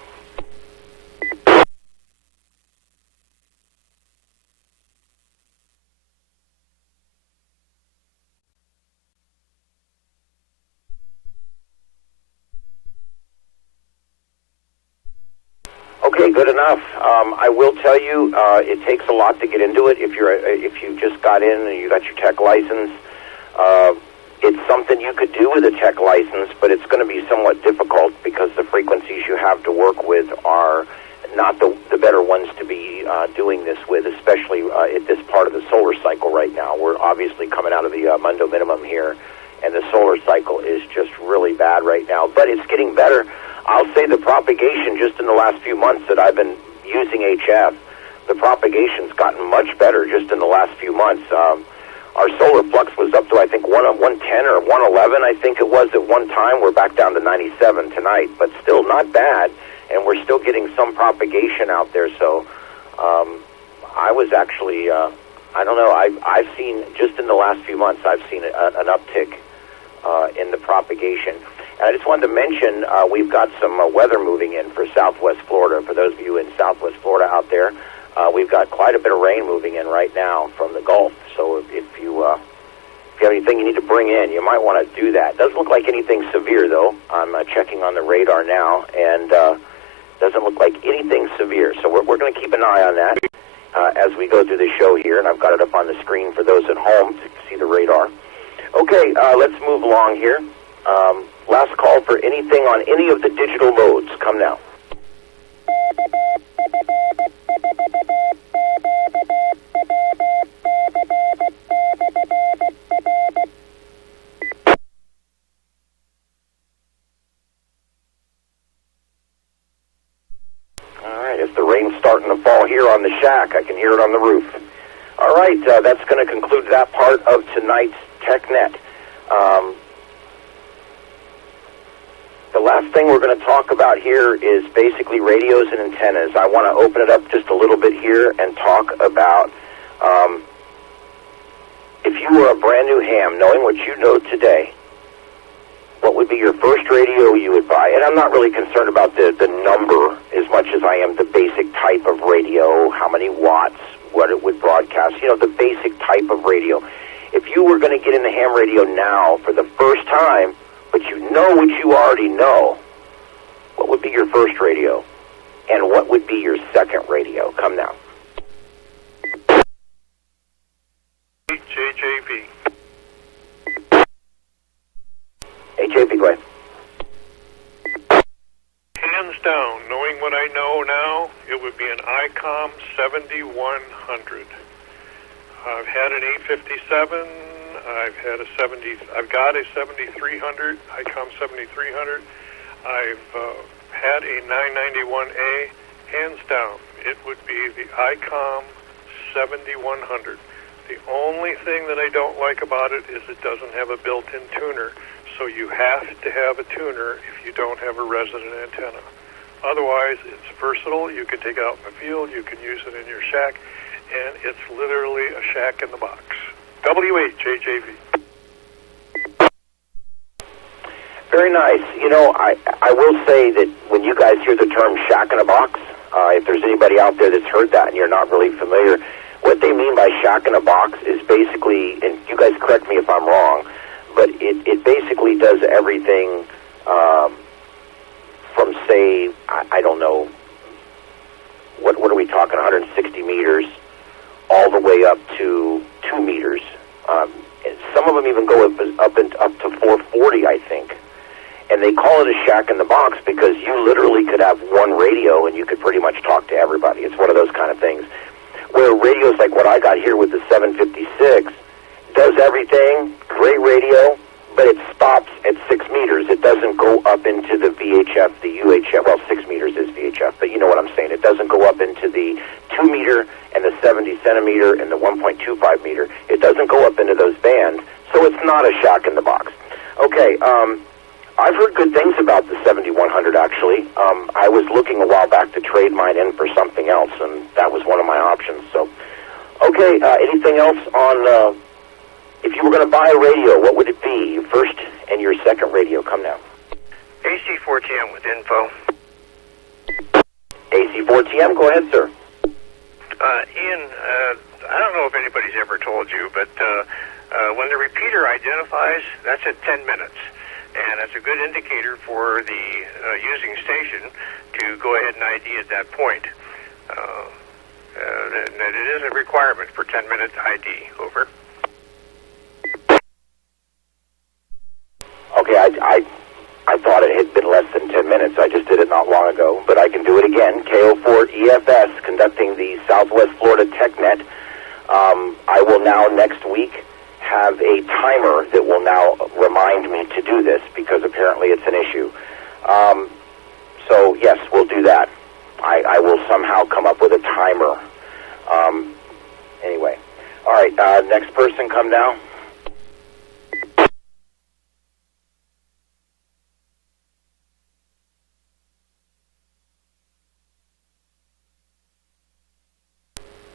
Okay, good enough. I will tell you, it takes a lot to get into it. If you just got in and you got your tech license, it's something you could do with a tech license, but it's going to be somewhat difficult because the frequencies you have to work with are not the better ones to be doing this with, especially at this part of the solar cycle right now. We're obviously coming out of the Mundo minimum here, and the solar cycle is just really bad right now, but it's getting better. I'll say the propagation just in the last few months that I've been using HF, the propagation's gotten much better just in the last few months. Our solar flux was up to, I think, 110 or 111, I think it was at one time. We're back down to 97 tonight, but still not bad, and we're still getting some propagation out there. So I was actually, I don't know, I've seen, just in the last few months, I've seen an uptick in the propagation. And I just wanted to mention, we've got some weather moving in for Southwest Florida. For those of you in Southwest Florida out there, we've got quite a bit of rain moving in right now from the Gulf. So if you have anything you need to bring in, you might want to do that. Doesn't look like anything severe, though. I'm checking on the radar now, and doesn't look like anything severe. So we're going to keep an eye on that as we go through the show here, and I've got it up on the screen for those at home to see the radar. Okay, let's move along here. Last call for anything on any of the digital modes. Come now. All right, if the rain's starting to fall here on the shack, I can hear it on the roof. All right, that's going to conclude that part of tonight's TechNet. The last thing we're going to talk about here is basically radios and antennas. I want to open it up just a little bit here and talk about if you were a brand new ham, knowing what you know today, what would be your first radio you would buy? And I'm not really concerned about the number as much as I am the basic type of radio, how many watts, what it would broadcast, the basic type of radio. If you were going to get in the ham radio now for the first time, but you know what you already know, what would be your first radio? And what would be your second radio? Come now. HJV. HJV, go ahead. Hands down, knowing what I know now, it would be an ICOM 7100. I've had an 857. I've got a 7300, ICOM 7300. I've had a 991A. Hands down, it would be the ICOM 7100. The only thing that I don't like about it is it doesn't have a built-in tuner, so you have to have a tuner if you don't have a resident antenna. Otherwise, it's versatile. You can take it out in the field. You can use it in your shack, and it's literally a shack in the box. WHAJV. Very nice. You know, I will say that when you guys hear the term shack in a box, if there's anybody out there that's heard that and you're not really familiar, what they mean by shack in a box is basically, and you guys correct me if I'm wrong, but it basically does everything from, say, I don't know, what are we talking, 160 meters, all the way up to 2 meters. Some of them even go up to 440, I think. And they call it a shack in the box because you literally could have one radio and you could pretty much talk to everybody. It's one of those kind of things. Where radios like what I got here with the 756 does everything, great radio, but it stops at 6 meters. It doesn't go up into the VHF, the UHF. Well, 6 meters is VHF, but you know what I'm saying. It doesn't go up into the 2 meter and the 70 centimeter and the 1.25 meter. It doesn't go up into those bands, so it's not a shack in the box. Okay, I've heard good things about the 7100, actually. I was looking a while back to trade mine in for something else, and that was one of my options. So, okay, anything else on, if you were going to buy a radio, what would it be? Your first and your second radio. Come now. AC4TM with info. AC4TM, go ahead, sir. Ian, I don't know if anybody's ever told you, but when the repeater identifies, that's at 10 minutes. And that's a good indicator for the using station to go ahead and ID at that point. And it is a requirement for 10-minute ID. Over. Okay, I thought it had been less than 10 minutes. I just did it not long ago, but I can do it again. KO4EFS, conducting the Southwest Florida Tech Net. I will now, next week, have a timer that will now remind me to do this because apparently it's an issue. So, yes, we'll do that. I will somehow come up with a timer. Anyway. All right, next person, come now.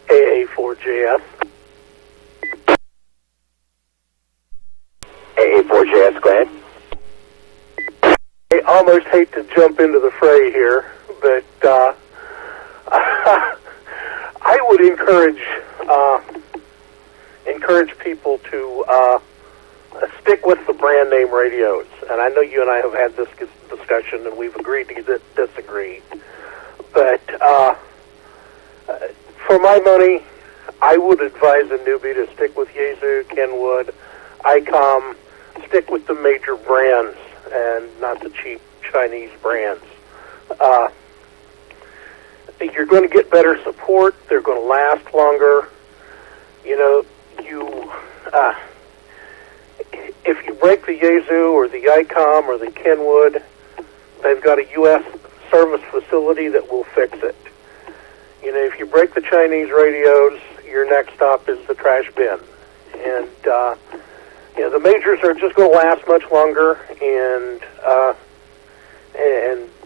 AA4JS. AA4JS, go ahead. I almost hate to jump into the fray here, but I would encourage people to stick with the brand name radios. And I know you and I have had this discussion, and we've agreed to disagree. But for my money, I would advise a newbie to stick with Yaesu, Kenwood, ICOM, stick with the major brands and not the cheap Chinese brands. You're going to get better support. They're going to last longer. You know, if you break the Yaesu or the ICOM or the Kenwood, they've got a U.S. service facility that will fix it. You know, if you break the Chinese radios, your next stop is the trash bin. And, you know, the majors are just going to last much longer and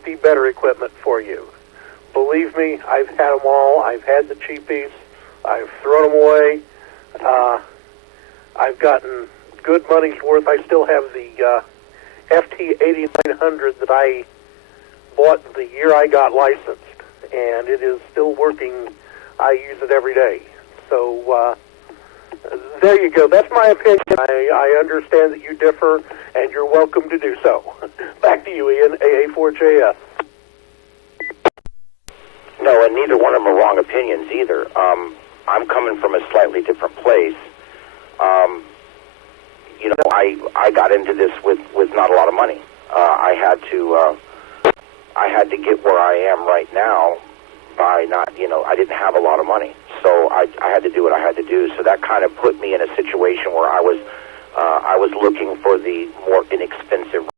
be better equipment for you. Believe me, I've had them all. I've had the cheapies. I've thrown them away. I've gotten good money's worth. I still have the FT8900 that I bought the year I got licensed, and it is still working. I use it every day. So there you go. That's my opinion. I understand that you differ, and you're welcome to do so. Back to you, Ian, AA4JS. No, and neither one of them are wrong opinions either. I'm coming from a slightly different place. You know, I got into this with not a lot of money. I had to get where I am right now by not, you know, I didn't have a lot of money. So I had to do what I had to do. So that kind of put me in a situation where I was looking for the more inexpensive